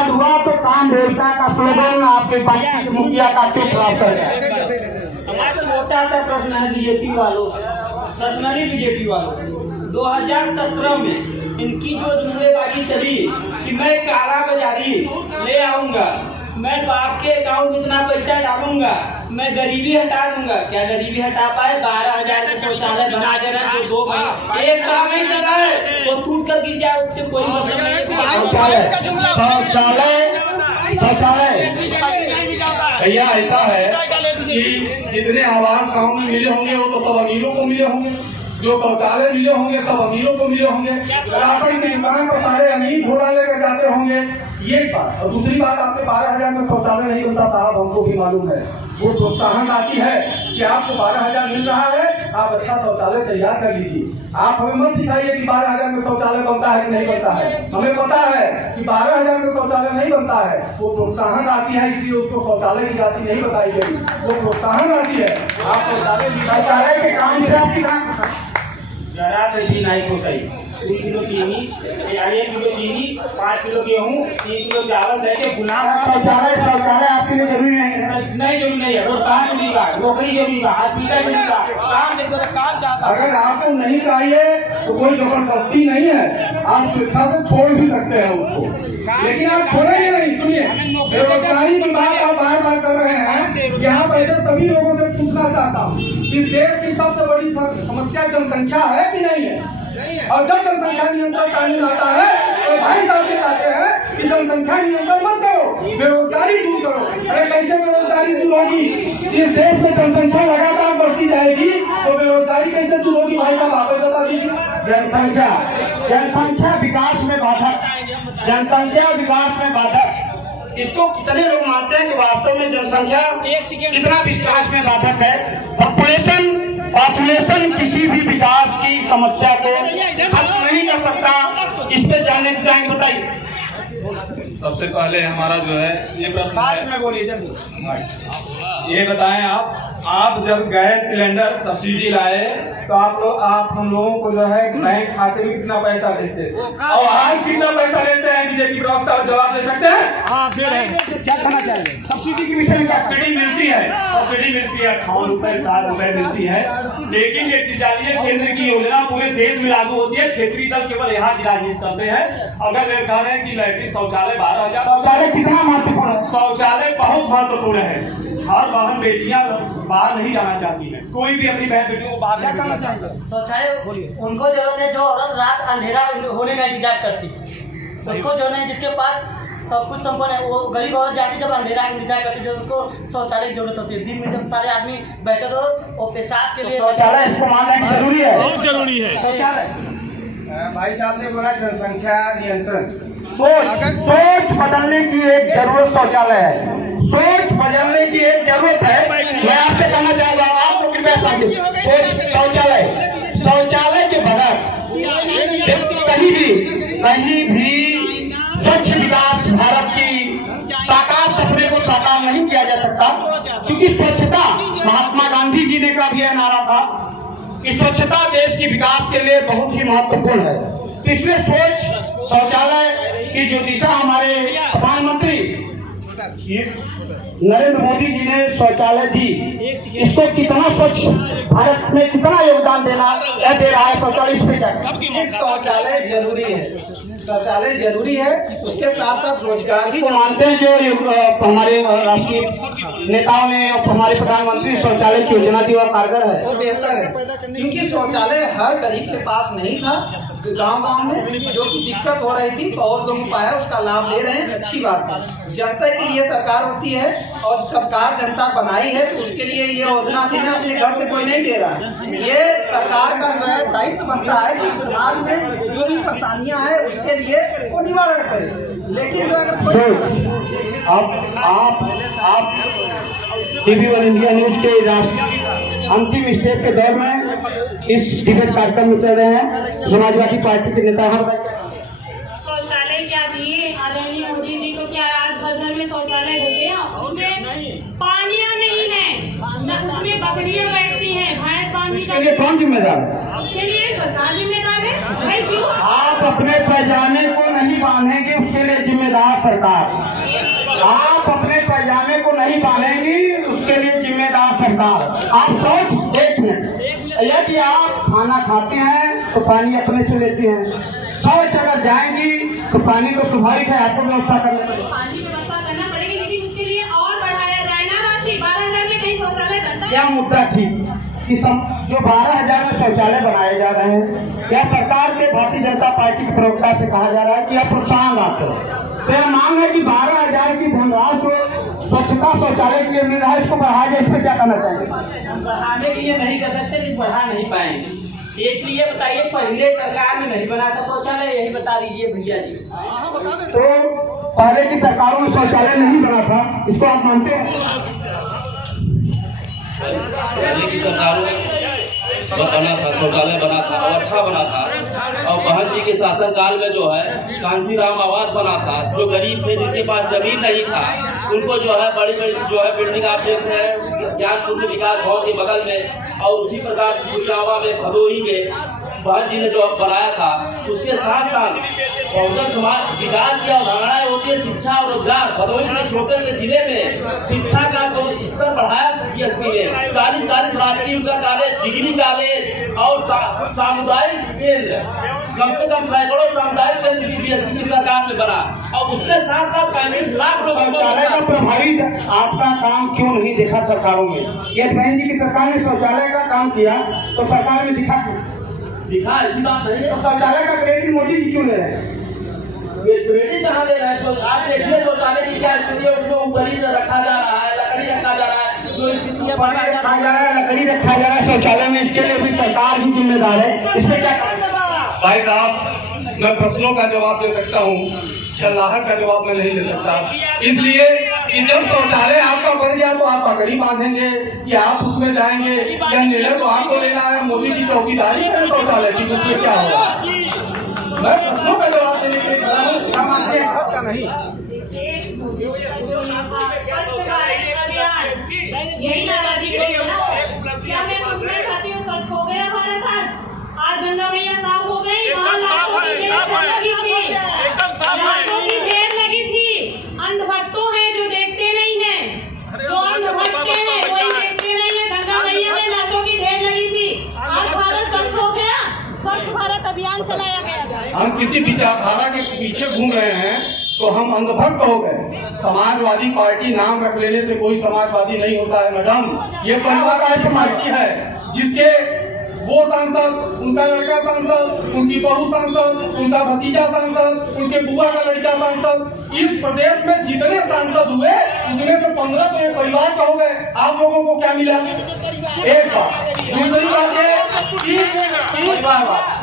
हुआ तो काम देवता का स्लोगन आपके पार्टी के मुखिया का क्यों खराब कर रहा है? हमारा छोटा सा प्रश्न है बीजेपी वालों से, पर्सनली बीजेपी वालों से। 2017 में इनकी जो जुमलेबाजी चली कि मैं काला बाजारी ले आऊंगा, मैं आपके अकाउंट में इतना पैसा डालूंगा, मैं गरीबी हटा दूंगा, क्या गरीबी हटा पाए? 12,000 के शौचालय बना दे रहे हैं जो 2 महीने 1 साल नहीं चल रहा है तो टूट कर गिर जाए, उससे कोई मतलब नहीं। भैया ऐसा है कि जितने आवास गाँव में मिले होंगे वो तो सब अमीरों को मिले होंगे, जो शौचालय मिले होंगे सब अमीरों को मिले होंगे, राशन की दुकान पर सारे अमीर घोड़ा लेकर जाते होंगे, ये बात। और दूसरी बात, आपके 12,000 में शौचालय नहीं बनता साहब, हमको भी मालूम है। वो प्रोत्साहन आती है कि आपको 12,000 मिल रहा है, आप अच्छा शौचालय तैयार कर लीजिए। आप हमें मत सिखाइए कि 12,000 में शौचालय बनता है कि नहीं बनता है। हमें पता है कि 12,000 में शौचालय नहीं बनता है। वो प्रोत्साहन आती है, इसलिए उसको शौचालय की राशि नहीं बताई गई, वो प्रोत्साहन आती है। आप शौचालय के काम से आपकी जरा से भी नहीं को सही 2 किलो चीनी, 1 किलो चीनी, 5 किलो गेहूँ, 3 किलो चावल दे के गुलाम। शौचालय आपके लिए जरूरी नहीं है? नहीं जरूरी नहीं है, रोजगार जरूरी बा, नौकरी जरूरी बा, हॉस्पिटल जरूरी बा, काम देखो तो काम चाहता। अगर आपको नहीं चाहिए तो कोई जबरदस्ती नहीं है, आप स्वेच्छा से छोड़ भी सकते हैं उसको, लेकिन आप छोड़ेंगे नहीं। सुनिए, बेरोजगारी की बात आप बार बार कर रहे हैं। यहाँ पर सभी लोगों से पूछना चाहता हूँ, इस देश की सबसे बड़ी समस्या जनसंख्या है कि नहीं है? और जब जनसंख्या नियंत्रण कानून आता है तो भाई साहब से कहते हैं कि जनसंख्या नियंत्रण मत करो, बेरोजगारी दूर करो। अरे कैसे बेरोजगारी दूर होगी? जिस देश में जनसंख्या लगातार बढ़ती जाएगी तो बेरोजगारी कैसे दूर होगी? भाई साहब आप बता दीजिए। जनसंख्या विकास में बाधक, जनसंख्या विकास में बाधक, इसको कितने लोग मानते हैं कि वास्तव में जनसंख्या कितना विकास में बाधक है? पॉपुलेशन किसी भी विकास की समस्या को हल नहीं कर सकता। इस पे जानने चाहेंगे, बताइए। सबसे पहले हमारा जो है ये प्रश्न में बोलिए जल्दी। ये बताएं आप जब गैस सिलेंडर सब्सिडी लाए तो आप हम लोगों को जो है बैंक खाते में कितना पैसा भेजते थे और आज कितना पैसा लेते हैं? बीजेपी प्रवक्ता जवाब दे सकते हैं? हाँ दे रहे हैं। क्या कहना चाहेंगे? सब्सिडी की विषय में सब्सिडी मिलती है, 58 रुपए 7 रुपए मिलती है, लेकिन ये चीज जानिए केंद्र की योजना पूरे देश में लागू होती है, क्षेत्रीय दल केवल यहाँ राजनीति करते हैं। अगर वे कह रहे हैं कि लैट्रिन शौचालय 12,000, शौचालय कितना महत्वपूर्ण है? शौचालय बहुत महत्वपूर्ण है। हर बहन बेटियां बाहर नहीं जाना चाहती हैं, कोई भी अपनी बहन बेटियों को बाहर नहीं जाना चाहता। शौचालय उनको जरूरत है जो औरत रात अंधेरा होने का इंतजार करती है, उसको जो नहीं जिसके पास सब कुछ संपन्न है, वो गरीब औरत जाती जब अंधेरा का इंतजार करती है, जो उसको शौचालय की जरूरत होती है। दिन में जब सारे आदमी बैठे रहो और पेशाब के लिए शौचालय इसको मानना जरूरी है, बहुत जरूरी है। शौचालय भाई साहब ने बोला जनसंख्या नियंत्रण, सोच बदलने की एक जरूरत शौचालय है, सोच बदलने की एक जरूरत है। मैं आपसे कहना चाहूँगा, आपको कृपया समझिए, शौचालय के बगैर कहीं भी स्वच्छ विकास भारत की साकार सपने को साकार नहीं किया जा सकता, क्योंकि स्वच्छता महात्मा गांधी जी ने का भी यह नारा था कि स्वच्छता देश की विकास के लिए बहुत ही महत्वपूर्ण है। तो इसलिए स्वच्छ शौचालय की जो दिशा हमारे प्रधानमंत्री नरेंद्र मोदी जी ने शौचालय दी, इसको कितना स्वच्छ भारत में कितना योगदान दे रहा है शौचालय, इस पे क्या? शौचालय जरूरी है। शौचालय जरूरी है, उसके साथ साथ रोजगार भी इसको मानते हैं जो हमारे राष्ट्रीय नेताओं ने हमारे प्रधानमंत्री शौचालय की योजना दी और कारगर है, वो बेहतर है। क्योंकि शौचालय हर गरीब के पास नहीं था, गांव में जो कि दिक्कत हो रही थी, तो और लोगों को पाया, उसका लाभ ले रहे हैं, अच्छी बात है। जनता के लिए सरकार होती है और सरकार जनता बनाई है, तो उसके लिए ये योजना थी ना, अपने घर से कोई नहीं दे रहा है। ये सरकार का जो है दायित्व बनता है कि समाज में जो भी परेशानियां हैं उसके लिए वो निवारण करे। लेकिन जो अगर कोई आप TV1 इंडिया न्यूज के अंतिम स्टेप के दौर में इस डिबेट कार्यक्रम में चल रहे हैं। समाजवादी पार्टी के नेता हम शौचालय क्या दिए आदरणीय मोदी जी को? क्या आज घर घर में शौचालय हो गया? उसमें पानियाँ नहीं है, उसमें बकरियाँ बैठती हैं, भैंस पानी इसके लिए कौन जिम्मेदार है? उसके लिए सरकार जिम्मेदार है भाई। क्यों आप अपने पैजामे को नहीं बांधेंगे, उसके लिए जिम्मेदार सरकार। आप अपने पैजामे को नहीं बांधेंगी, उसके लिए जिम्मेदार सरकार। आप सोच एक मिनट, यदि आप खाना खाते हैं तो पानी अपने से लेते हैं, शौच अगर जाएंगी तो पानी को तुम्हारी है, आपको व्यवस्था करना पड़ेगी। पानी की व्यवस्था करना पड़ेगी, लेकिन उसके लिए और बढ़ाया जाए ना राशि। 12,000 में कहीं शौचालय करता है? क्या मुद्दा थी कि जो 12,000 में शौचालय बनाए जा रहे हैं, क्या सरकार के भारतीय जनता पार्टी के प्रवक्ता से कहा जा रहा है कि आप प्रोत्साहन आपको मेरा मांग है कि 12,000 की धनराशि जो स्वच्छता शौचालय के लिए मिल रहा है, इसको बढ़ाया जाए। इस पर क्या करना चाहिए? हम बढ़ाने के लिए नहीं कर सकते, लेकिन बढ़ा नहीं पाएंगे। इसलिए बताइए, पहले सरकार में नहीं बना था शौचालय, यही बता दीजिए भैया जी। तो पहले की सरकारों में शौचालय नहीं बना था, इसको आप मानते हैं? पहले की सरकारों में बना था, शौचालय बना था और अच्छा बना था। और बहन जी के शासनकाल में जो है कांसीराम आवास बना था। जो गरीब थे, जिनके पास जमीन नहीं था, उनको जो है बड़ी बड़ी जो है बिल्डिंग आप देखते हैं ज्ञानपुर के विकास भवन के बगल में, और उसी प्रकार कुचावा में, भदोही में बहन जी ने जो बनाया था। उसके साथ साथ बहुजन समाज विकास की अवधारणाएं होती है शिक्षा और रोजगार। भदोही के छोटे से जिले में शिक्षा का जो स्तर बढ़ाया बीएसपी ने, 40 राजकीय इंटर कॉलेज, डिग्री कॉलेज और सामुदायिक केंद्र, कम से कम सैकड़ों सामुदायिक केंद्र बीएसपी की सरकार में बना। और उसके साथ साथ 35 लाख लोग शौचालय का प्रभावी आपका काम क्यों नहीं देखा सरकारों में? ये बहन जी की सरकार ने शौचालय का काम किया तो सरकार में दिखा ऐसी बात नहीं है। तो शौचालय का क्रेडिट मोदी जी क्यों ले रहे हैं? क्रेडिट कहाँ ले रहे हैं? तो आप देखिए शौचालय की क्या स्थिति है, उसमें ऊपरी रखा जा रहा है, लकड़ी रखा जा रहा है, जो स्थिति है रखा जा रहा है, लकड़ी रखा जा रहा है शौचालय में। इसके लिए भी सरकार ही जिम्मेदार है। इसमें क्या? भाई साहब, मैं प्रश्नों का जवाब दे सकता हूँ, छल्लाहट का जवाब मैं नहीं दे सकता। इसलिए कि जब शौचालय आपका बन गया तो आप पगड़ी बांधेंगे कि आप उसमें जाएंगे, या निर्णय तो आपको लेना है। मोदी जी चौकीदारी है शौचालय की, उसमें क्या होगा? मैं प्रश्नों का जवाब देने के लिए खड़ा हूँ, क्या मानते हैं आपका नहीं? यही नाराजगी क्या मैं पूछना चाहती हूँ, सच हो गया भारत आज गंगा मैया साफ हो गई? वहाँ लाखों की भीड़ लगी थी। अंधभक्तों हैं जो देखते नहीं हैं, जो अंधभक्त हैं वही देखते नहीं है। गंगा मैया में लाखों की भीड़ लगी थी, आज भारत स्वच्छ हो गया। स्वच्छ भारत अभियान चलाया गया। हम किसी विचारधारा के पीछे घूम रहे हैं तो हम अंधभक्त हो गए। समाजवादी पार्टी नाम रख लेने से कोई समाजवादी नहीं होता है मैडम। ये परिवार पार्टी है जिसके वो सांसद, उनका लड़का सांसद, उनकी बहू सांसद, उनका भतीजा सांसद, उनके बुआ का लड़का सांसद, इस प्रदेश में जितने सांसद हुए उसमें से 15 तो ये परिवार का हो गए। आप लोगों को क्या मिला? एक बात। दूसरी बात ये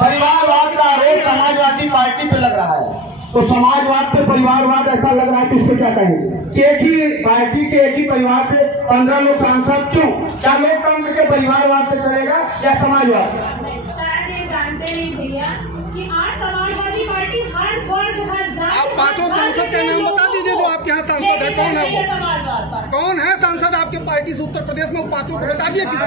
परिवारवाद का आरोप समाजवादी पार्टी पे लग रहा है, तो समाजवाद पे परिवारवाद ऐसा लग रहा है कि इस पे क्या कहेंगे? एक ही पार्टी के एक ही परिवार से 15 लोग सांसद क्यों? क्या लोकतंत्र के परिवारवाद से चलेगा या समाजवाद से? शायद ये जानते नहीं भैया कि आज समाजवादी पार्टी हर वर्ग हर जाति। आप 5 सांसद का नाम बता दीजिए जो आपके यहाँ सांसद है। कौन है वो? समाजवाद कौन है सांसद आपके पार्टी से उत्तर प्रदेश में? 5 को बता दिए किसके?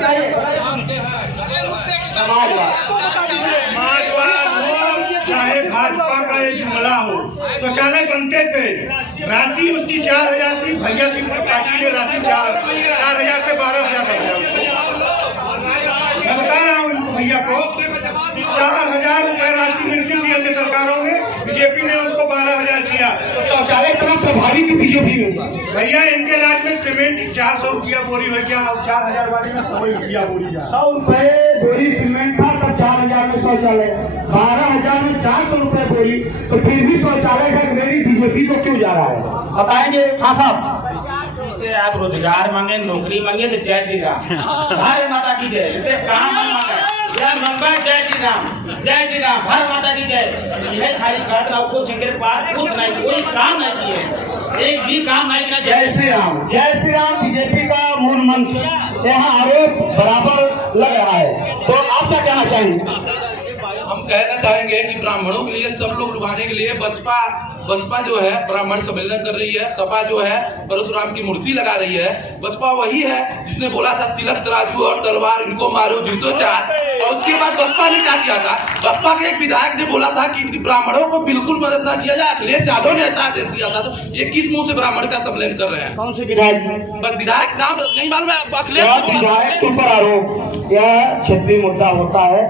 चाहे भाजपा का एक जुमला हो, शौचालय बनते थे, राशि उसकी 4,000 थी, भैया की पार्टी ने राशि 4,000 से 12,000 कर दिया। मैं बता रहा हूँ भैया को 4,000 रुपए राशि मिलती थी अन्य सरकारों में, बीजेपी ने उसको 12,000 दिया। तो शौचालय इतना प्रभावी की बीजेपी में हुआ। भैया इनके राज्य में सीमेंट 400 रुपया बोरी हो गया और 4,000 वाली में 100 रुपया बोरी जा 100 रुपए बोरी सीमेंट था, तब 4,000 में शौचालय, 12,000 में 400 रुपए बोरी, तो फिर भी शौचालय का मेरी बीजेपी को क्यों जा रहा है, बताएंगे? हाँ साहब, आप रोजगार मांगे, नौकरी मांगे तो जय श्री राम, भारत माता की जय। जैसे काम मांगा या मंगा जय श्री राम, जय श्री राम, भारत माता की जय। यह खाली कर रहा कुछ इनके पास कुछ नहीं, कोई काम नहीं किए, एक भी काम नहीं किया। जय श्री राम, जय श्री राम बीजेपी का मूल मंत्र। यहाँ आरोप बराबर लग रहा है, तो आप क्या कहना चाहेंगे? हम कहना चाहेंगे कि ब्राह्मणों के लिए सब लोग लुभाने के लिए बसपा जो है ब्राह्मण सम्मेलन कर रही है, सपा जो है परशुराम की मूर्ति लगा रही है। बसपा वही है जिसने बोला था तिलक तराजू और तलवार इनको मारो जूतो चार, और उसके बाद बसपा ने क्या किया था? बसपा के एक विधायक ने बोला था कि ब्राह्मणों को बिल्कुल मदद न किया जाए, अखिलेश यादव ने ऐसा आदेश दिया था। तो ये किस मुंह से ब्राह्मण का सम्मेलन कर रहे हैं? कौन से विधायक? विधायक नाम नहीं मालूम है, अखिलेश विधायक के ऊपर आरोप, यह क्षेत्रीय मुद्दा होता है,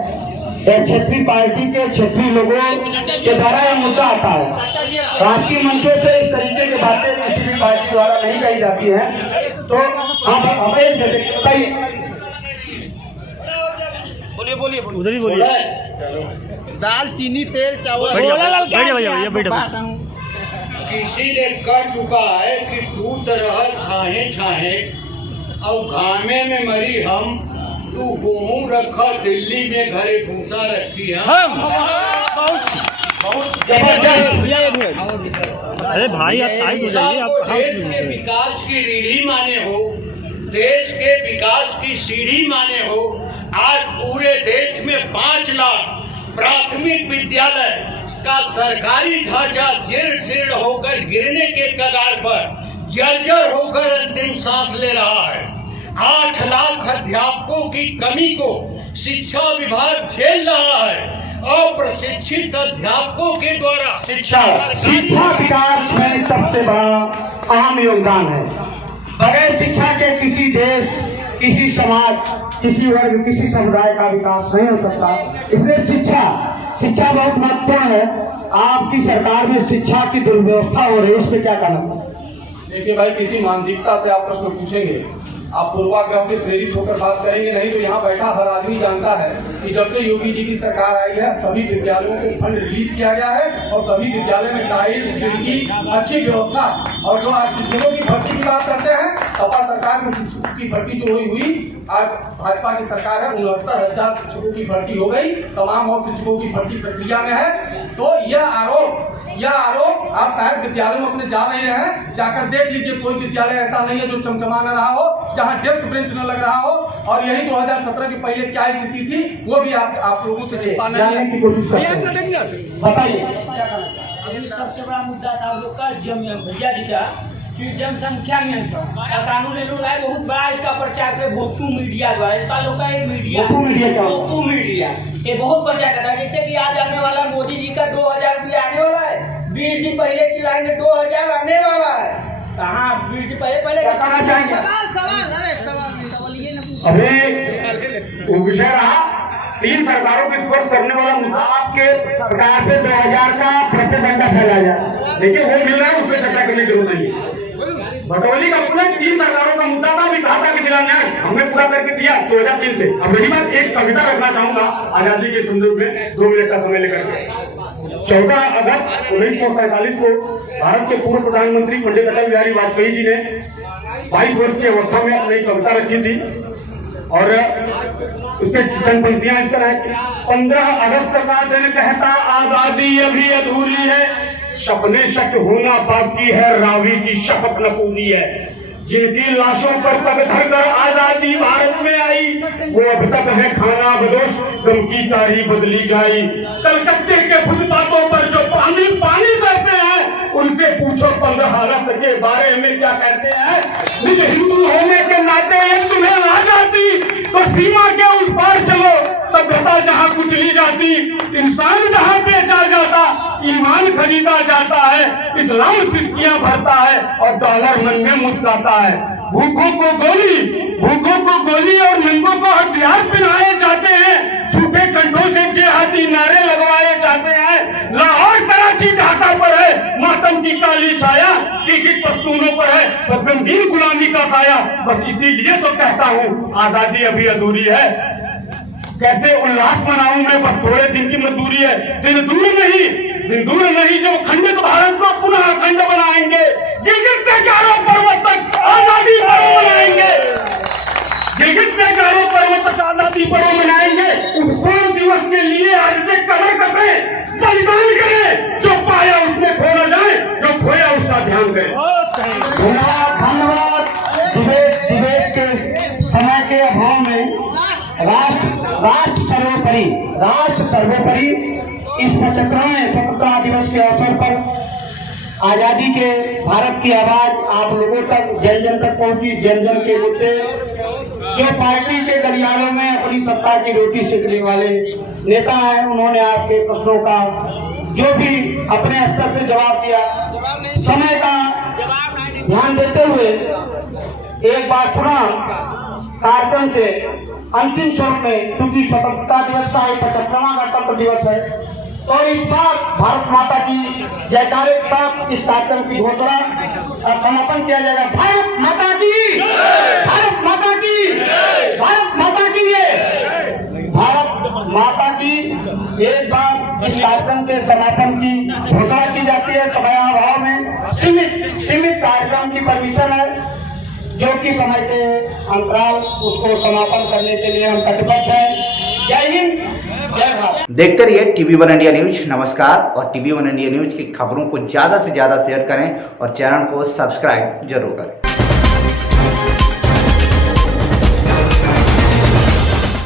क्षेत्रीय पार्टी के क्षेत्रीय लोगों के द्वारा यह मुद्दा आता है। राष्ट्रीय मंचों से इस तरीके की बातें किसी भी पार्टी द्वारा नहीं कही जाती हैं। तो हमें बताइए, बोलिए उधर ही बोलिए। दाल, चीनी, तेल, चावल, किसी ने कर चुका है कि तू तरह छाहे छाहे और घामे में मरी हम, तू गेहूं रखा दिल्ली में घरे भूसा रखी हम। बहुत अरे भाई आप साइड हो जाइए। आप देश के विकास की रीढ़ी माने हो, देश के विकास की सीढ़ी माने हो। आज पूरे देश में 5 लाख प्राथमिक विद्यालय का सरकारी ढांचा जीर्ण शीर्ण होकर गिरने के कगार पर जर्जर होकर अंतिम सांस ले रहा है। 8 लाख अध्यापकों की कमी को शिक्षा विभाग झेल रहा है। अप्रशिक्षित अध्यापकों के द्वारा शिक्षा विकास में सबसे बड़ा अहम योगदान है। बगैर शिक्षा के किसी देश, किसी समाज, किसी वर्ग, किसी समुदाय का विकास नहीं हो सकता। इसलिए शिक्षा बहुत महत्वपूर्ण है। आपकी सरकार में शिक्षा की दुर्व्यवस्था हो रही है, इस पे क्या कहना? देखिए भाई, किसी मानसिकता से आप प्रश्न पूछेंगे, आप पूर्वाग्रह से प्रेरित होकर बात करेंगे, नहीं तो यहाँ बैठा हर आदमी जानता है कि जब से योगी जी की सरकार आई है सभी विद्यालयों को फंड रिलीज किया गया है और सभी विद्यालय में टाइल्स, खिड़की, अच्छी व्यवस्था। और जो आज शिक्षकों की भर्ती की बात करते हैं, सपा सरकार में शिक्षकों की भर्ती जो हुई, आज भाजपा की सरकार है 69,000 शिक्षकों की भर्ती हो गई, तमाम और शिक्षकों की भर्ती प्रक्रिया में है। तो यह आरोप आप शायद विद्यालयों में अपने जा नहीं रहे हैं, जाकर देख लीजिए। कोई विद्यालय ऐसा नहीं है जो चमचमा न रहा हो, जहां डेस्क बेंच न लग रहा हो। और यही 2017 के पहले क्या स्थिति थी वो भी आप लोगों से छिपाने की कोशिश करते हैं। बताइए। अभी सबसे बड़ा मुद्दा था हम लोग का भैया जी का कि जनसंख्या नियंत्रण का कानून लाए, बहुत बड़ा इसका प्रचार करे भोकू मीडिया द्वारा। इसका लोग का भोकू मीडिया ये बहुत प्रचार करता है। जैसे कि आज आने वाला मोदी जी का 2,000 रुपया आने वाला है, 20 दिन पहले चिल्लाएंगे 2,000 आने वाला है। कहाँ 20 दिन पहले बताना चाहेंगे? अभी वो विषय रहा 3 सरकारों को स्पर्श करने वाला मुद्दा, आपके प्रकार से 2,000 का प्रतिदंड फैला जाए। देखिए वो मिल रहा है, उसमें चर्चा करने की जरूरत नहीं है। बटौली का पूरा 3 सरकारों का मुद्दा था, अभी कहा था कि जिला न्याय हमने पूरा करके दिया 2003 से। अब रही बात, एक कविता रखना चाहूंगा आजादी के संदर्भ में, 2 मिनट का समय लेकर। 14 अगस्त 1947 को भारत के पूर्व प्रधानमंत्री पंडित अटल बिहारी वाजपेयी जी ने 22 वर्ष की अवस्था में अपनी कविता रखी थी और उसके चंद पंक्तियां इस तरह है। 15 अगस्त का दिन कहता आजादी अभी अधूरी है, सपने सच होना बाकी है, रावी की शपथ न पूरी है। जिनकी लाशों पर पग धरकर आजादी भारत में आई, वो अब तक है खाना बदोश, गम की तारी बदली गई। कलकत्ते के फुटपाथों पर जो पानी करते हैं, उनसे पूछो 15 अगस्त के बारे में क्या कहते हैं। निज हिंदू होने के नाते एक तुम्हें आ जाती तो सीमा के उस पार चलो, सभ्यता जहाँ कुचली जाती, इंसान जहाँ बेचा जाता, ईमान खरीदा जाता है, इस्लाम सिक्कियां भरता है और डॉलर मन में मुस्कुराता है। भूखों को गोली और नंगों को हथियार पहनाए जाते हैं, झूठे कंठों से जिहादी नारे लगवाए जाते हैं। लाहौर, कराची, ढाका की काली छाया टिकट पश्तूनों पर है, बस गमगीन गुलामी का साया। बस इसीलिए तो कहता हूँ आजादी अभी अधूरी है। कैसे उल्लास मनाऊं मैं, बस थोड़े दिन की मजदूरी है। दिन दूर नहीं जब खंडित भारत को पुनः अखंड बनाएंगे, गिलगित से गारो पर्वत तक आजादी पर्व मनाएंगे, गिलगित से गारो पर्वत तक आजादी पर्व मनाएंगे। उस पूर्ण दिवस के लिए आज से कमर कसे, बलिदान करे, जो पाया उसमें खो न जाए, जो खोया उसका ध्यान करे। धन्यवाद। डिबेट के समय के अभाव में राष्ट्र सर्वोपरि इस 75वें स्वतंत्रता दिवस के अवसर पर आजादी के भारत की आवाज आप लोगों तक जन जन तक पहुंची। जन जन के मुद्दे, जो पार्टी के गलियारों में अपनी सत्ता की रोटी सेकने वाले नेता हैं, उन्होंने आपके प्रश्नों का जो भी अपने स्तर से जवाब दिया। समय का ध्यान देते हुए एक बार पुनः कार्यक्रम के अंतिम स्वरूप में, क्योंकि स्वतंत्रता दिवस का 75वां गणतंत्र दिवस है, तो इस बार भारत माता की जयकारे के साथ इस कार्यक्रम की घोषणा और समापन किया जाएगा। भारत माता की, भारत माता की, भारत माता की, भारत माता की। एक बार इस कार्यक्रम के समापन की घोषणा की जाती है। समयाभाव में सीमित कार्यक्रम की परमिशन है, जो कि समय के अंतराल उसको समापन करने के लिए हम कटिबद्ध हैं। जय हिंद, जय भारत। देखते रहिए TV1 इंडिया न्यूज। नमस्कार। और TV1 इंडिया न्यूज की खबरों को ज्यादा से ज्यादा शेयर करें और चैनल को सब्सक्राइब जरूर करें।